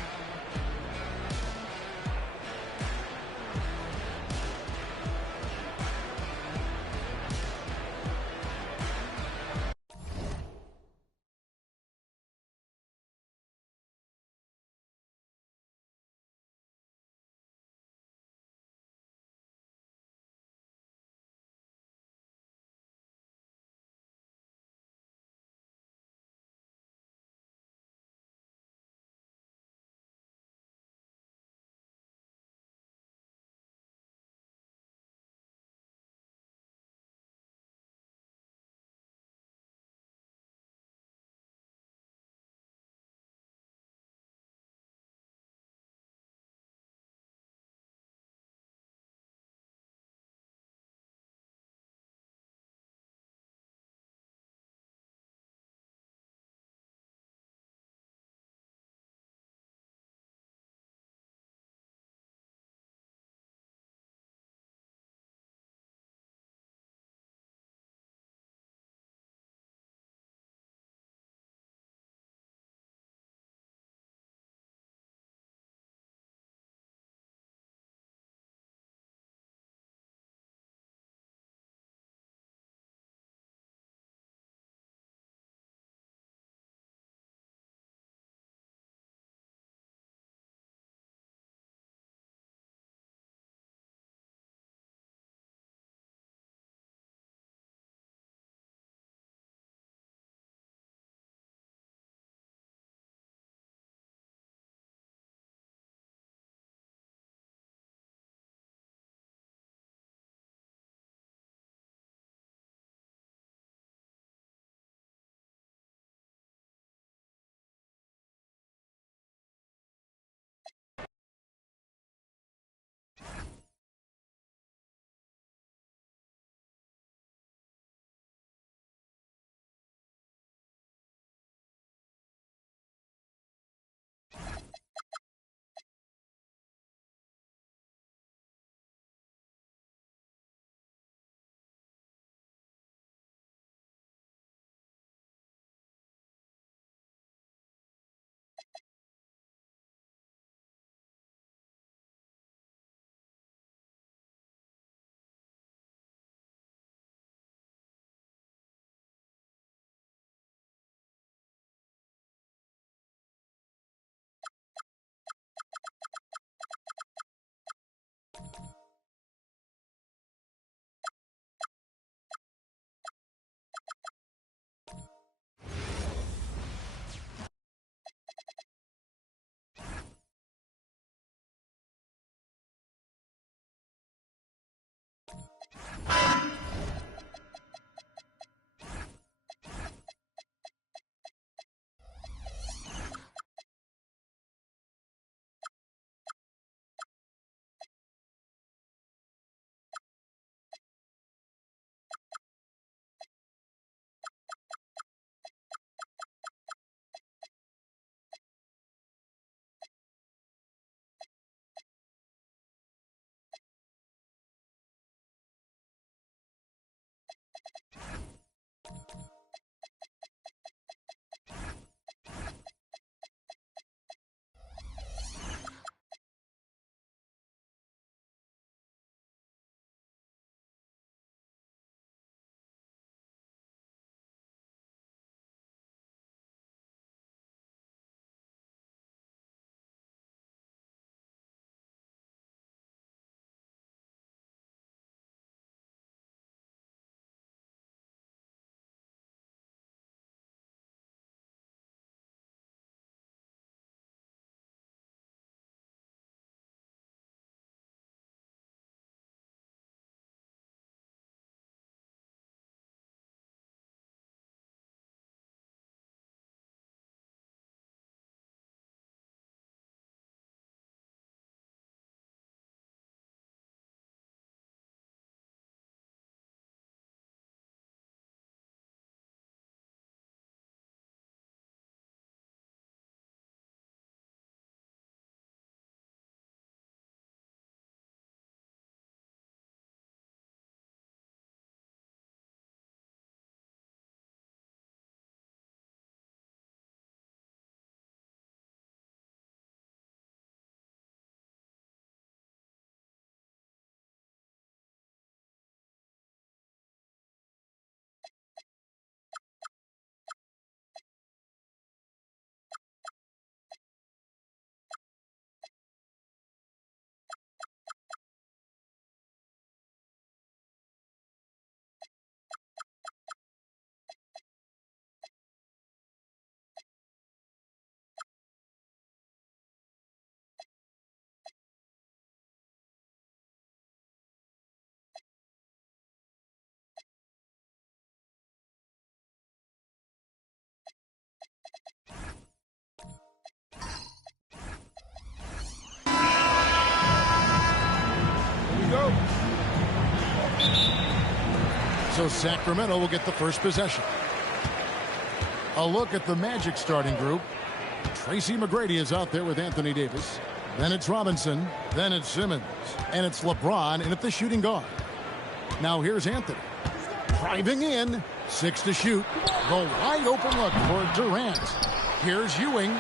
So Sacramento will get the first possession. A look at the Magic starting group. Tracy McGrady is out there with Anthony Davis. Then it's Robinson. Then it's Simmons. And it's LeBron in at the shooting guard. Now here's Anthony. Driving in. 6 to shoot. The wide open look for Durant. Here's Ewing.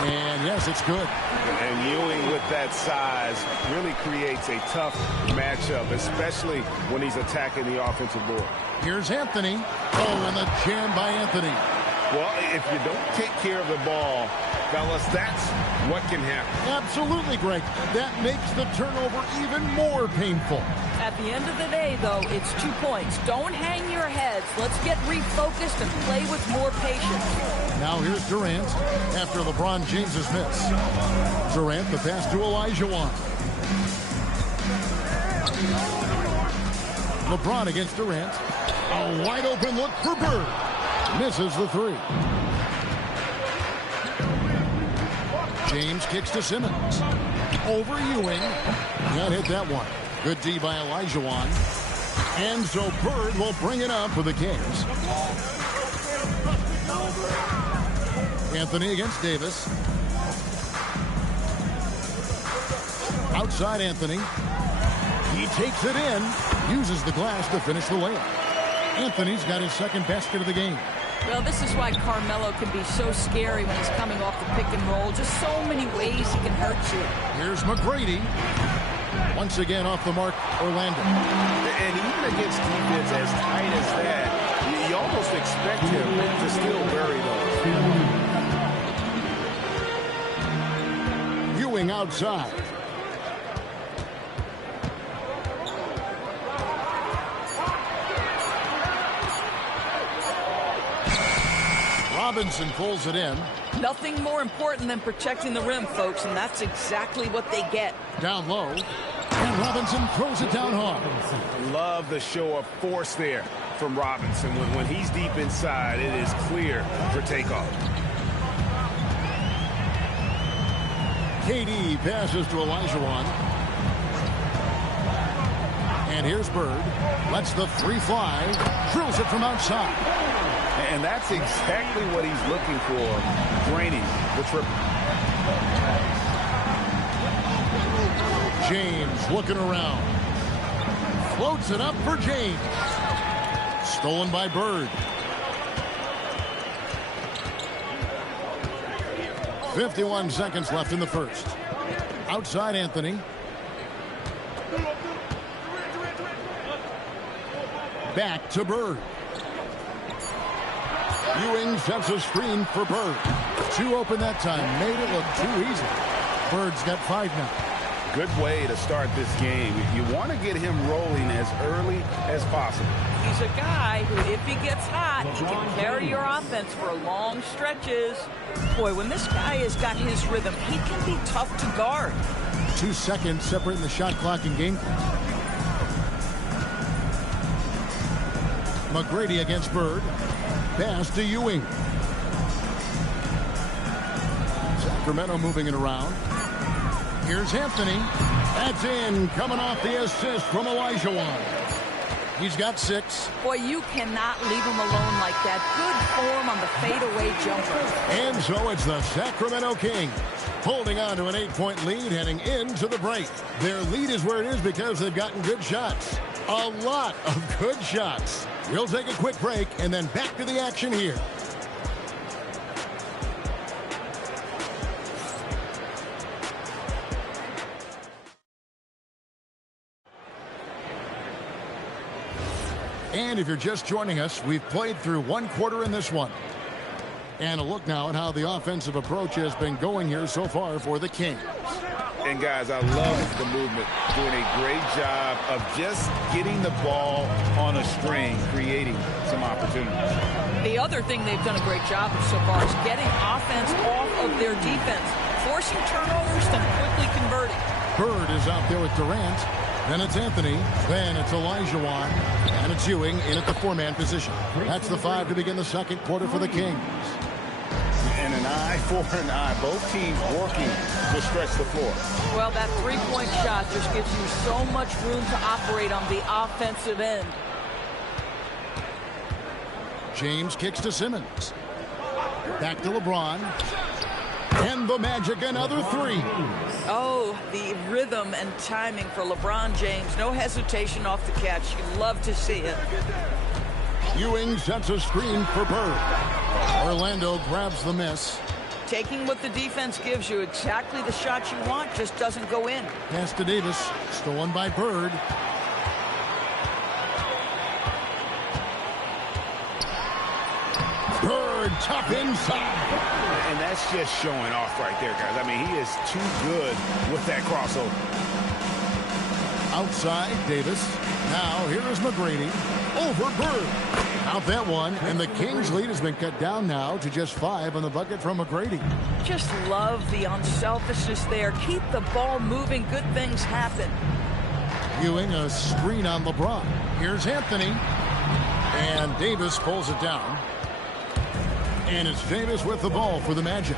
And yes, it's good. And Ewing with that size really creates a tough matchup, especially when he's attacking the offensive board. Here's Anthony. Oh, and the jam by Anthony. Well, if you don't take care of the ball, fellas, that's what can happen. Absolutely, Greg. That makes the turnover even more painful. At the end of the day, though, it's 2 points. Don't hang your heads. Let's get refocused and play with more patience. Now here's Durant after LeBron James's miss. Durant, the pass to Olajuwon. LeBron against Durant. A wide open look for Bird. Misses the three. James kicks to Simmons. Over Ewing. Can't hit that one. Good D by Olajuwon. And so Bird will bring it up for the Kings. Anthony against Davis. Outside Anthony. He takes it in. Uses the glass to finish the layup. Anthony's got his second basket of the game. Well, this is why Carmelo can be so scary when he's coming off the pick and roll. Just so many ways he can hurt you. Here's McGrady. Once again off the mark, Orlando. And even against defense as tight as that, you almost expect him to still bury those. Ewing outside. Robinson pulls it in. Nothing more important than protecting the rim, folks, and that's exactly what they get. Down low. And Robinson throws it down hard. Love the show of force there from Robinson. When he's deep inside, it is clear for takeoff. KD passes to Olajuwon. And here's Bird. Lets the three fly. Drills it from outside. And that's exactly what he's looking for, draining the triple. James looking around. Floats it up for James. Stolen by Bird. 51 seconds left in the first. Outside Anthony. Back to Bird. Ewing sets a screen for Bird. Two open that time. Made it look too easy. Bird's got 5 now. Good way to start this game. You want to get him rolling as early as possible. He's a guy who, if he gets hot, he can carry your offense for long stretches. Boy, when this guy has got his rhythm, he can be tough to guard. 2 seconds separating the shot clock and game clock. McGrady against Bird. Pass to Ewing. Sacramento moving it around. Here's Anthony. That's in. Coming off the assist from Olajuwon. He's got 6. Boy, you cannot leave him alone like that. Good form on the fadeaway jumper. And so it's the Sacramento Kings holding on to an 8-point lead heading into the break. Their lead is where it is because they've gotten good shots. A lot of good shots. We'll take a quick break and then back to the action here. And if you're just joining us, we've played through 1 quarter in this one. And a look now at how the offensive approach has been going here so far for the Kings. And guys, I love the movement. Doing a great job of just getting the ball on a string, creating some opportunities. The other thing they've done a great job of so far is getting offense off of their defense, forcing turnovers, then quickly converting. Bird is out there with Durant. Then it's Anthony. Then it's Olajuwon. And it's Ewing in at the 4-man position. That's the 5 to begin the second quarter for the Kings. And an eye for an eye. Both teams working to stretch the floor. Well, that 3-point shot just gives you so much room to operate on the offensive end. James kicks to Simmons. Back to LeBron. And the Magic, another three. Oh, the rhythm and timing for LeBron James. No hesitation off the catch. You love to see it. Ewing sets a screen for Bird. Orlando grabs the miss. Taking what the defense gives you, exactly the shot you want, just doesn't go in. Pass to Davis, stolen by Bird. Bird, tough inside. And that's just showing off right there, guys. I mean, he is too good with that crossover. Outside, Davis. Now, here is McGrady. Over Bird. Out that one, and the Kings' lead has been cut down now to just 5 on the bucket from McGrady. Just love the unselfishness there. Keep the ball moving. Good things happen. Ewing, a screen on LeBron. Here's Anthony. And Davis pulls it down. And it's Davis with the ball for the Magic.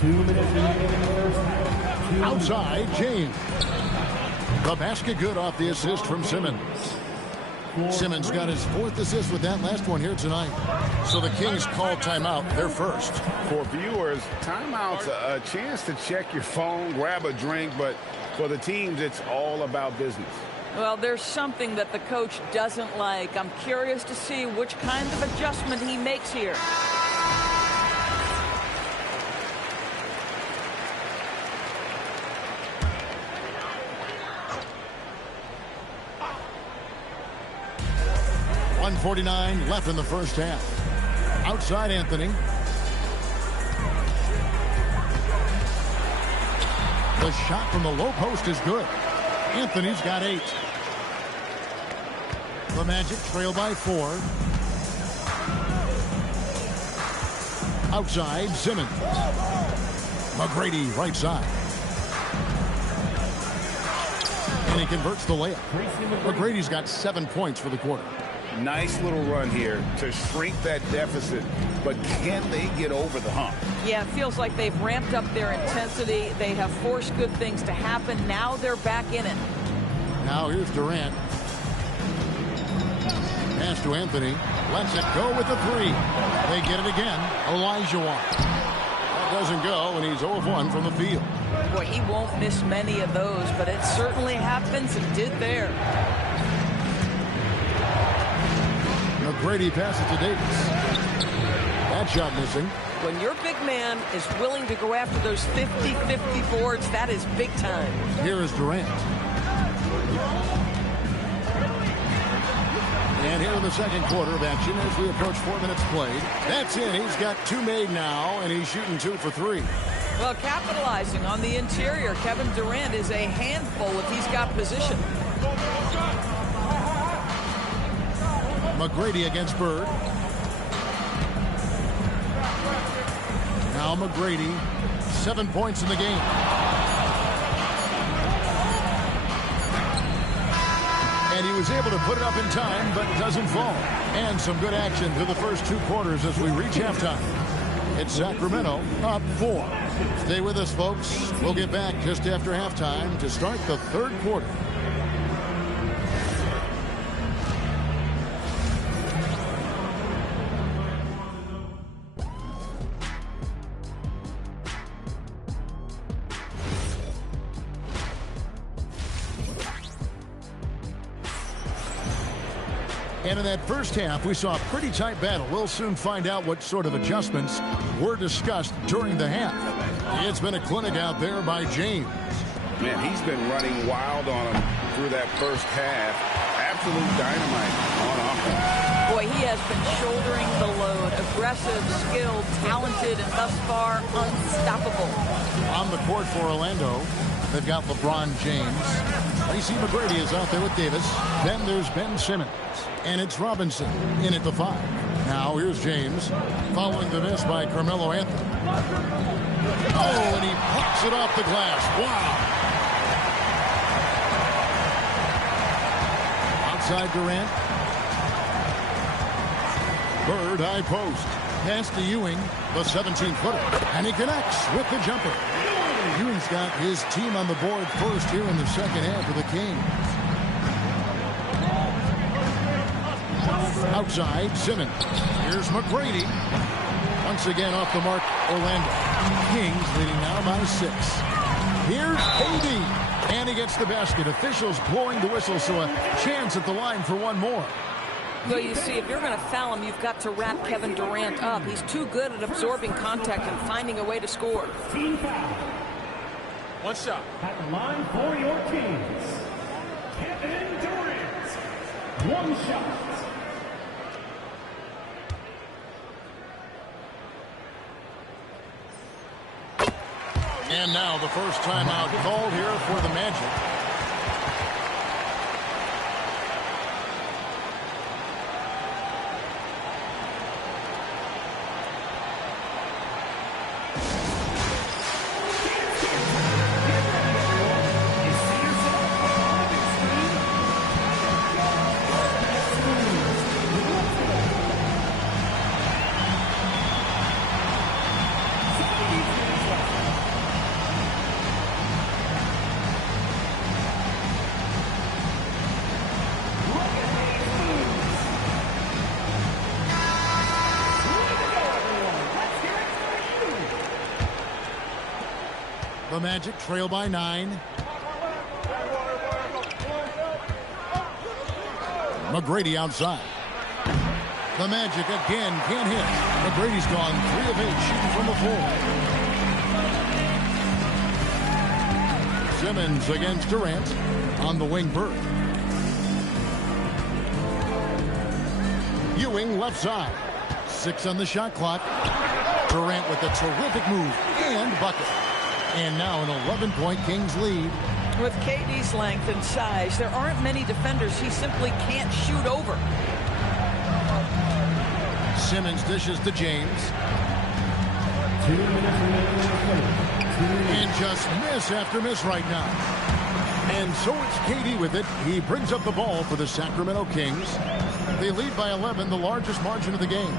2 minutes remaining. Outside, James. The basket good off the assist from Simmons. Simmons got his 4th assist with that last one here tonight. So the Kings call timeout, their first. For viewers, timeout's a chance to check your phone, grab a drink, but for the teams, it's all about business. Well, there's something that the coach doesn't like. I'm curious to see which kind of adjustment he makes here. .149 left in the first half. Outside Anthony. The shot from the low post is good. Anthony's got 8. The Magic trail by 4. Outside, Simmons. McGrady right side. And he converts the layup. McGrady's got 7 points for the quarter. Nice little run here to shrink that deficit, but can they get over the hump? Yeah, it feels like they've ramped up their intensity. They have forced good things to happen. Now they're back in it. Now here's Durant. Pass to Anthony. Lets it go with the 3. They get it again. Olajuwon. That doesn't go, and he's 0 of 1 from the field. Boy, he won't miss many of those, but it certainly happens and did there. McGrady passes to Davis. That shot missing. When your big man is willing to go after those 50-50 boards, that is big time. Here is Durant. And here in the second quarter of action as we approach 4 minutes played. That's in. He's got 2 made now, and he's shooting 2 for 3. Well, capitalizing on the interior, Kevin Durant is a handful if he's got position. McGrady against Bird. Now McGrady, 7 points in the game. And he was able to put it up in time, but doesn't fall. And some good action through the first 2 quarters as we reach halftime. It's Sacramento up 4. Stay with us, folks. We'll get back just after halftime to start the third quarter. And in that first half, we saw a pretty tight battle. We'll soon find out what sort of adjustments were discussed during the half. It's been a clinic out there by James. Man, he's been running wild on him through that first half. Absolute dynamite on offense. Boy, he has been shouldering the load. Aggressive, skilled, talented, and thus far unstoppable. On the court for Orlando, they've got LeBron James. Tracy McGrady is out there with Davis. Then there's Ben Simmons. And it's Robinson in at the 5. Now here's James following the miss by Carmelo Anthony. Oh, and he pops it off the glass. Wow. Outside Durant. Bird high post. Pass to Ewing, the 17-footer. And he connects with the jumper. Ewing's got his team on the board first here in the second half of the Kings. Outside, Simmons. Here's McGrady. Once again off the mark, Orlando. Kings leading now by 6. Here's KD. And he gets the basket. Officials blowing the whistle, so a chance at the line for one more. Well, you see, if you're going to foul him, you've got to wrap Kevin Durant up. He's too good at absorbing contact and finding a way to score. Team foul. One shot. At the line for your Kings, Kevin Durant. One shot. And now the first timeout called here for the Magic. The Magic trail by 9. McGrady outside. The Magic again can't hit. McGrady's gone 3 of 8 shooting from the floor. Simmons against Durant on the wing Bird. Ewing left side. 6 on the shot clock. Durant with a terrific move and bucket. And now an 11-point Kings lead. With KD's length and size, there aren't many defenders he simply can't shoot over. Simmons dishes to James. 2 minutes remaining. And just miss after miss right now. And so it's KD with it. He brings up the ball for the Sacramento Kings. They lead by 11, the largest margin of the game.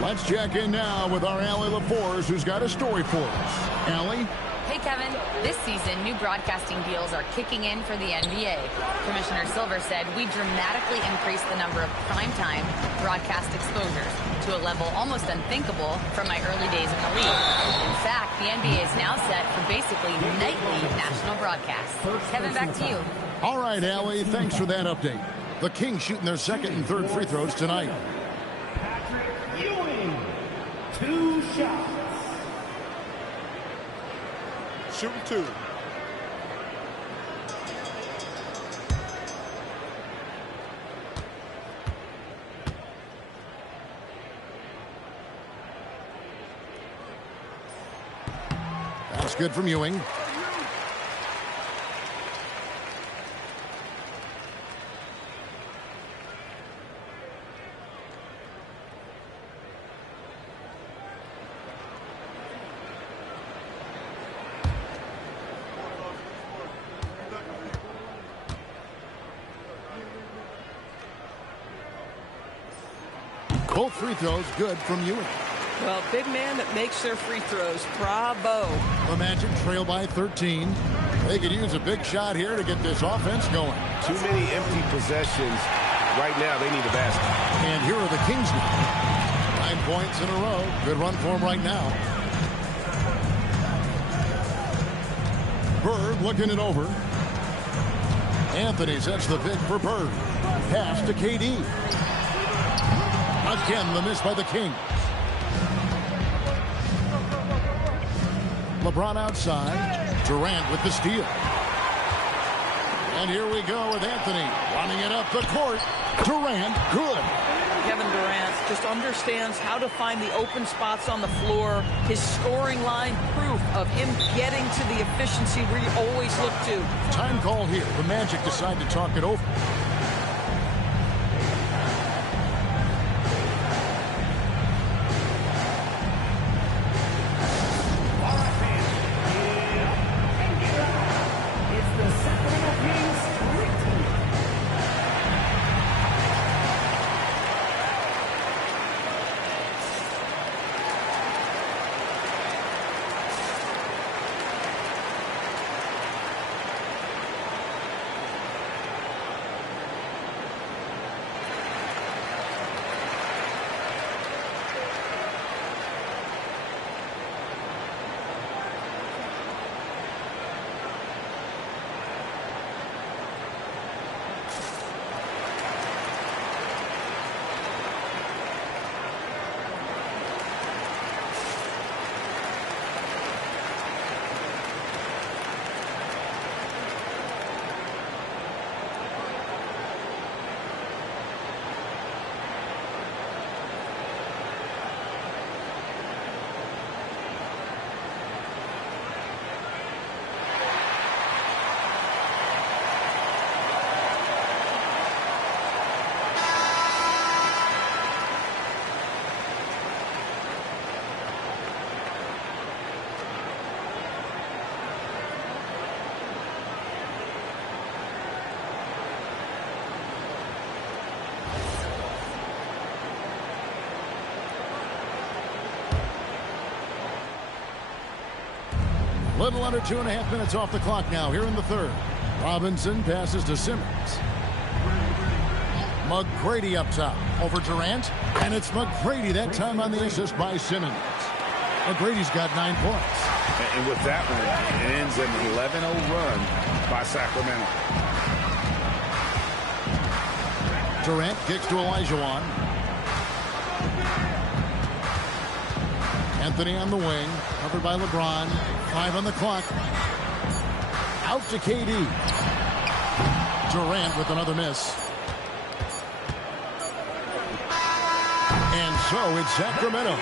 Let's check in now with our Allie LaForce, who's got a story for us. Allie? Hey, Kevin. This season, new broadcasting deals are kicking in for the NBA. Commissioner Silver said we dramatically increased the number of primetime broadcast exposures to a level almost unthinkable from my early days in the league. In fact, the NBA is now set for basically nightly national broadcasts. Kevin, back to you. All right, Allie, thanks for that update. The Kings shooting their second and third free throws tonight. Patrick Ewing. 2 shots. Shooting 2. That's good from Ewing. Both free throws good from Ewing. Well, big man that makes their free throws. Bravo. The Magic trail by 13. They could use a big shot here to get this offense going. Too many empty possessions. Right now, they need a basket. And here are the Kings now. 9 points in a row. Good run for them right now. Bird looking it over. Anthony sets the pick for Bird. Pass to KD. Again, the miss by the Kings. LeBron outside. Durant with the steal. And here we go with Anthony running it up the court. Durant, good. Kevin Durant just understands how to find the open spots on the floor. His scoring line, proof of him getting to the efficiency we always look to. Time call here. The Magic decide to talk it over. Little under 2.5 minutes off the clock now here in the third. Robinson passes to Simmons. McGrady up top over Durant, and it's McGrady that time on the assist by Simmons. McGrady's got 9 points. And with that one, it ends an 11-0 run by Sacramento. Durant kicks to Olajuwon. Anthony on the wing, covered by LeBron. 5 on the clock. Out to KD. Durant with another miss. And so it's Sacramento.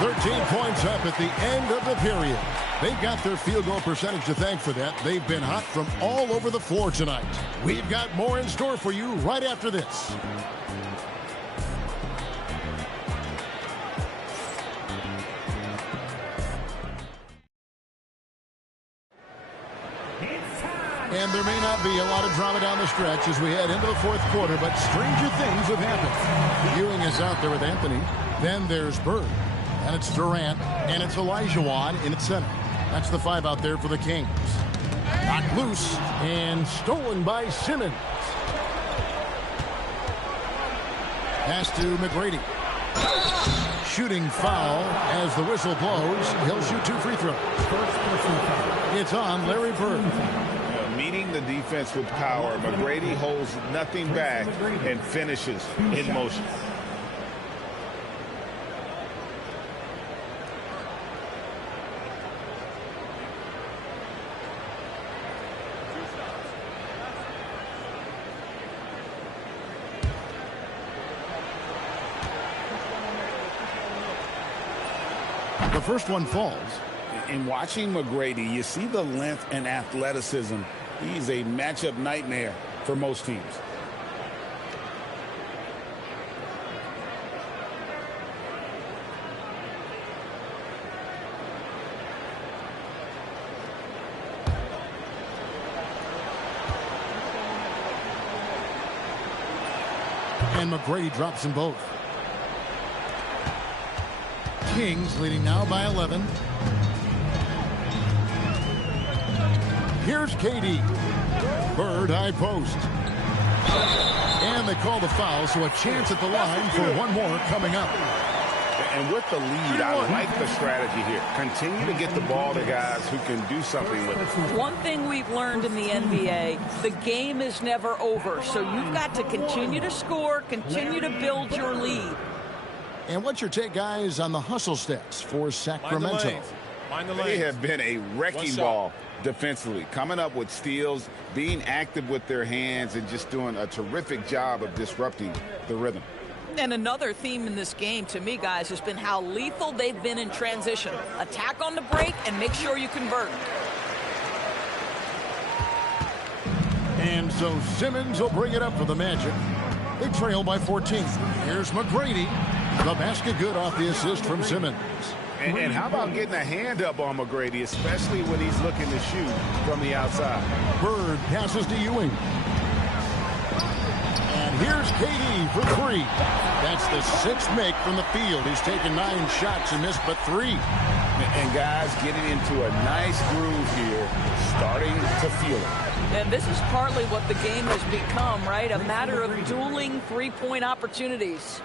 13 points up at the end of the period. They've got their field goal percentage to thank for that. They've been hot from all over the floor tonight. We've got more in store for you right after this. And there may not be a lot of drama down the stretch as we head into the fourth quarter, but stranger things have happened. Ewing is out there with Anthony. Then there's Bird. And it's Durant. And it's Olajuwon in its center. That's the 5 out there for the Kings. Knocked loose and stolen by Simmons. Pass to McGrady. Shooting foul as the whistle blows. He'll shoot 2 free throws. It's on Larry Bird. Meeting the defense with power, McGrady holds nothing back and finishes in motion. The first one falls. In watching McGrady, you see the length and athleticism. He's a matchup nightmare for most teams. And McGrady drops them both. Kings leading now by 11. Here's KD. Bird high post. And they call the foul, so a chance at the line for one more coming up. And with the lead, I like the strategy here. Continue to get the ball to guys who can do something with it. One thing we've learned in the NBA, the game is never over. So you've got to continue to score, continue to build your lead. And what's your take, guys, on the hustle stats for Sacramento? They have been a wrecking ball defensively, coming up with steals, being active with their hands, and just doing a terrific job of disrupting the rhythm. And another theme in this game, to me, guys, has been how lethal they've been in transition. Attack on the break and make sure you convert. And so Simmons will bring it up for the Magic. They trail by 14. Here's McGrady. The basket good off the assist from Simmons. And how about getting a hand up on McGrady, especially when he's looking to shoot from the outside. Bird passes to Ewing. And here's KD for 3. That's the 6th make from the field. He's taken 9 shots and missed but 3. And guys getting into a nice groove here, starting to feel it. And this is partly what the game has become, right? A matter of dueling three-point opportunities.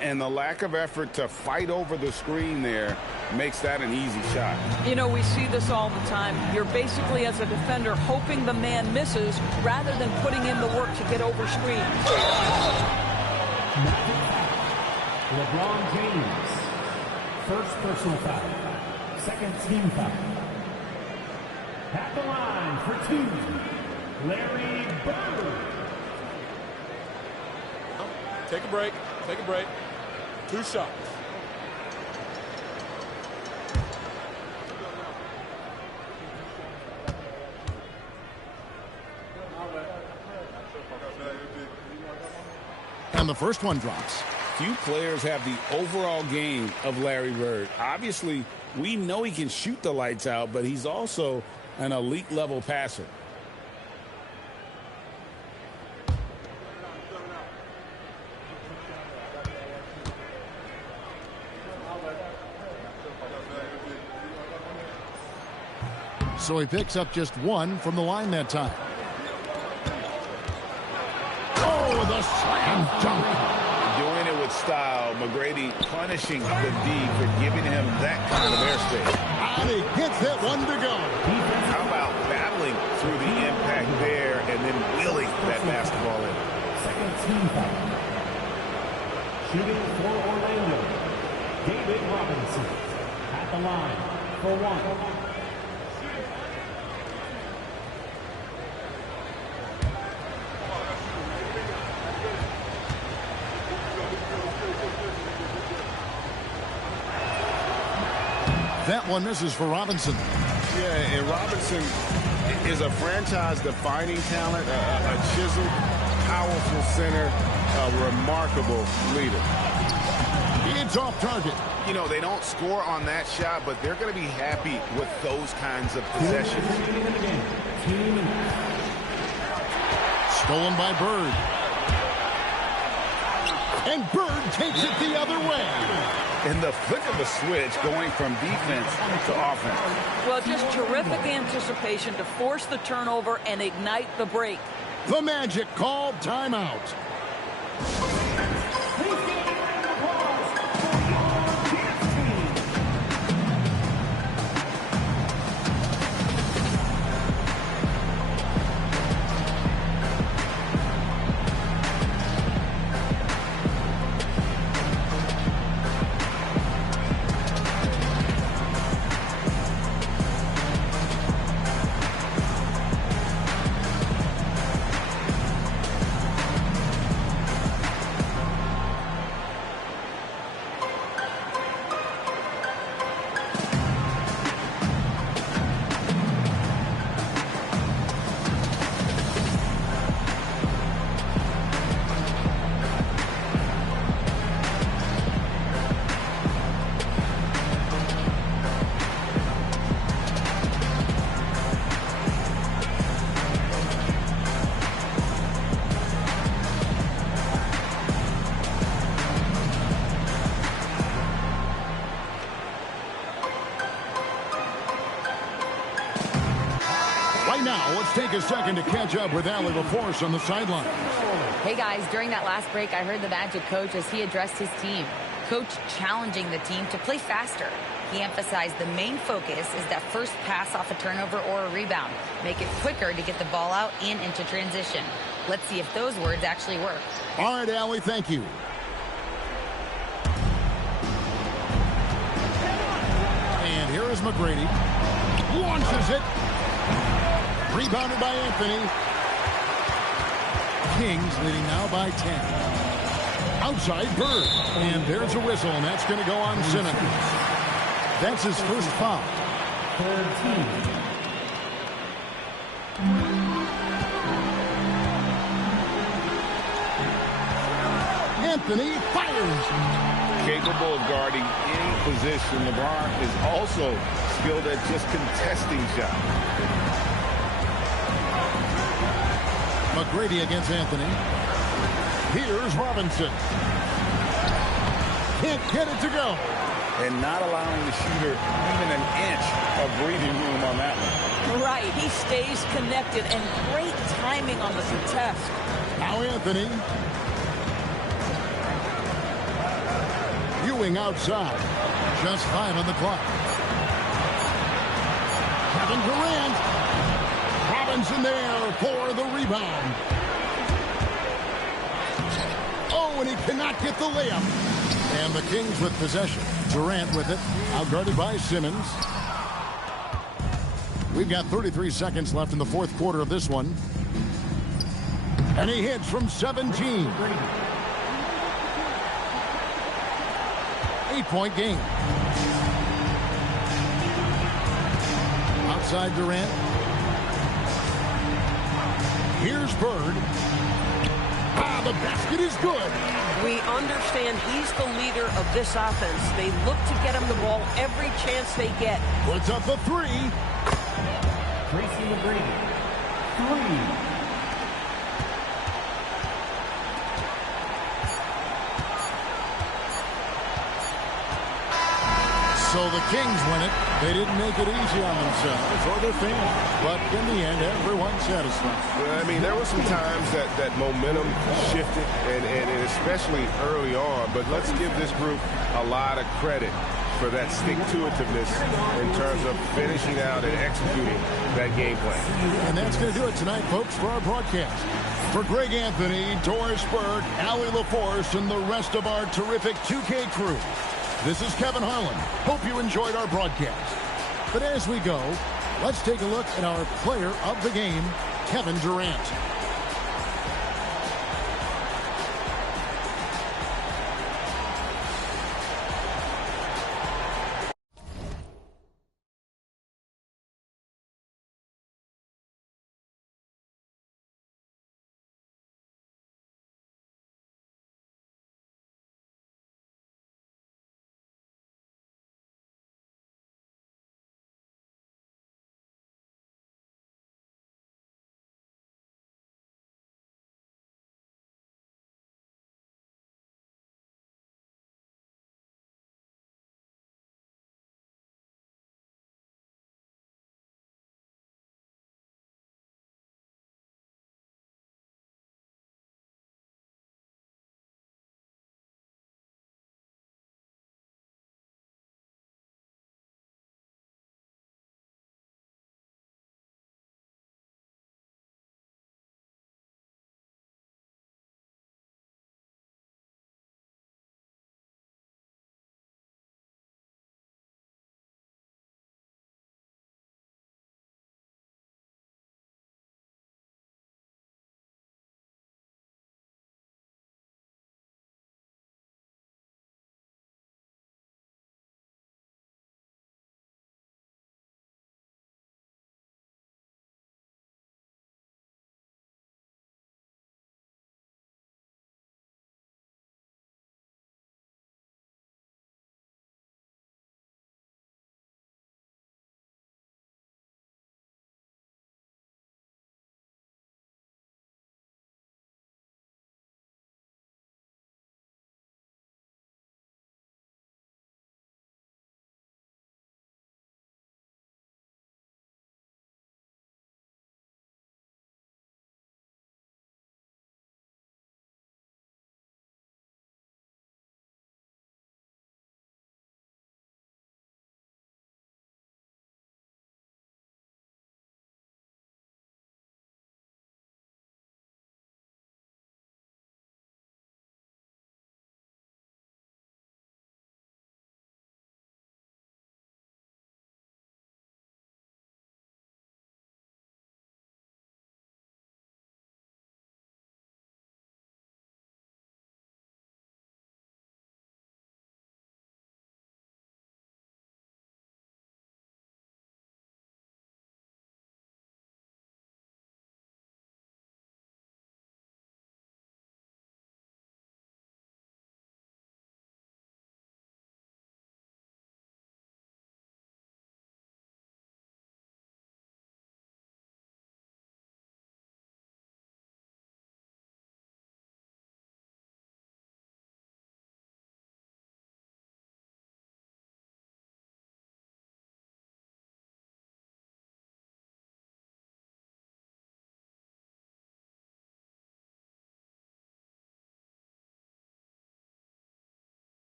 And the lack of effort to fight over the screen there makes that an easy shot. You know, we see this all the time. You're basically, as a defender, hoping the man misses rather than putting in the work to get over screens. LeBron James. First personal foul. Second team foul. At the line for 2, Larry Bird. Take a break. Take a break. 2 shots. And the first one drops. Few players have the overall game of Larry Bird. Obviously, we know he can shoot the lights out, but he's also an elite level passer. So he picks up just one from the line that time. Oh, the slam dunk. Doing it with style. McGrady punishing the D for giving him that kind of airspace. And he gets that one to go. How about battling through the impact there and then wheeling that basketball in? Second team foul. Shooting for Orlando, David Robinson at the line for one. That one misses for Robinson. Yeah, and Robinson is a franchise-defining talent, a chiseled, powerful center, a remarkable leader. It's off target. You know, they don't score on that shot, but they're going to be happy with those kinds of possessions. Stolen by Bird. And Bird takes it the other way. And the flick of the switch going from defense to offense. Well, just terrific anticipation to force the turnover and ignite the break. The Magic called timeout. Take a second to catch up with Allie LaForce on the sideline. Hey guys, during that last break, I heard the Magic coach as he addressed his team. Coach challenging the team to play faster. He emphasized the main focus is that first pass off a turnover or a rebound. Make it quicker to get the ball out and into transition. Let's see if those words actually work. All right, Allie, thank you. And here is McGrady. Launches it. Rebounded by Anthony. Kings leading now by 10. Outside Bird. And there's a whistle, and that's going to go on Simmons. That's his first foul. Anthony fires. Capable of guarding any position. LeBron is also skilled at just contesting shots. McGrady against Anthony. Here's Robinson. Can't get it to go. And not allowing the shooter even an inch of breathing room on that one. Right, he stays connected and great timing on the contest. Now Anthony. Ewing outside. Just 5 on the clock. Kevin Durant. Robinson there for the rebound. Oh, and he cannot get the layup. And the Kings with possession. Durant with it, outguarded by Simmons. We've got 33 seconds left in the fourth quarter of this one. And he hits from 17. 8-point game. Outside Durant. Here's Bird. The basket is good. We understand he's the leader of this offense. They look to get him the ball every chance they get. Puts up a three. Tracy McGrady. 3. So the Kings win it. They didn't make it easy on themselves or their fans, but in the end, everyone's satisfied. Well, I mean, there were some times that momentum shifted, and especially early on, but let's give this group a lot of credit for that stick-to-itiveness in terms of finishing out and executing that game plan. And that's going to do it tonight, folks, for our broadcast. For Greg Anthony, Doris Burke, Allie LaForce, and the rest of our terrific 2K crew, this is Kevin Harlan. Hope you enjoyed our broadcast. But as we go, let's take a look at our player of the game, Kevin Durant.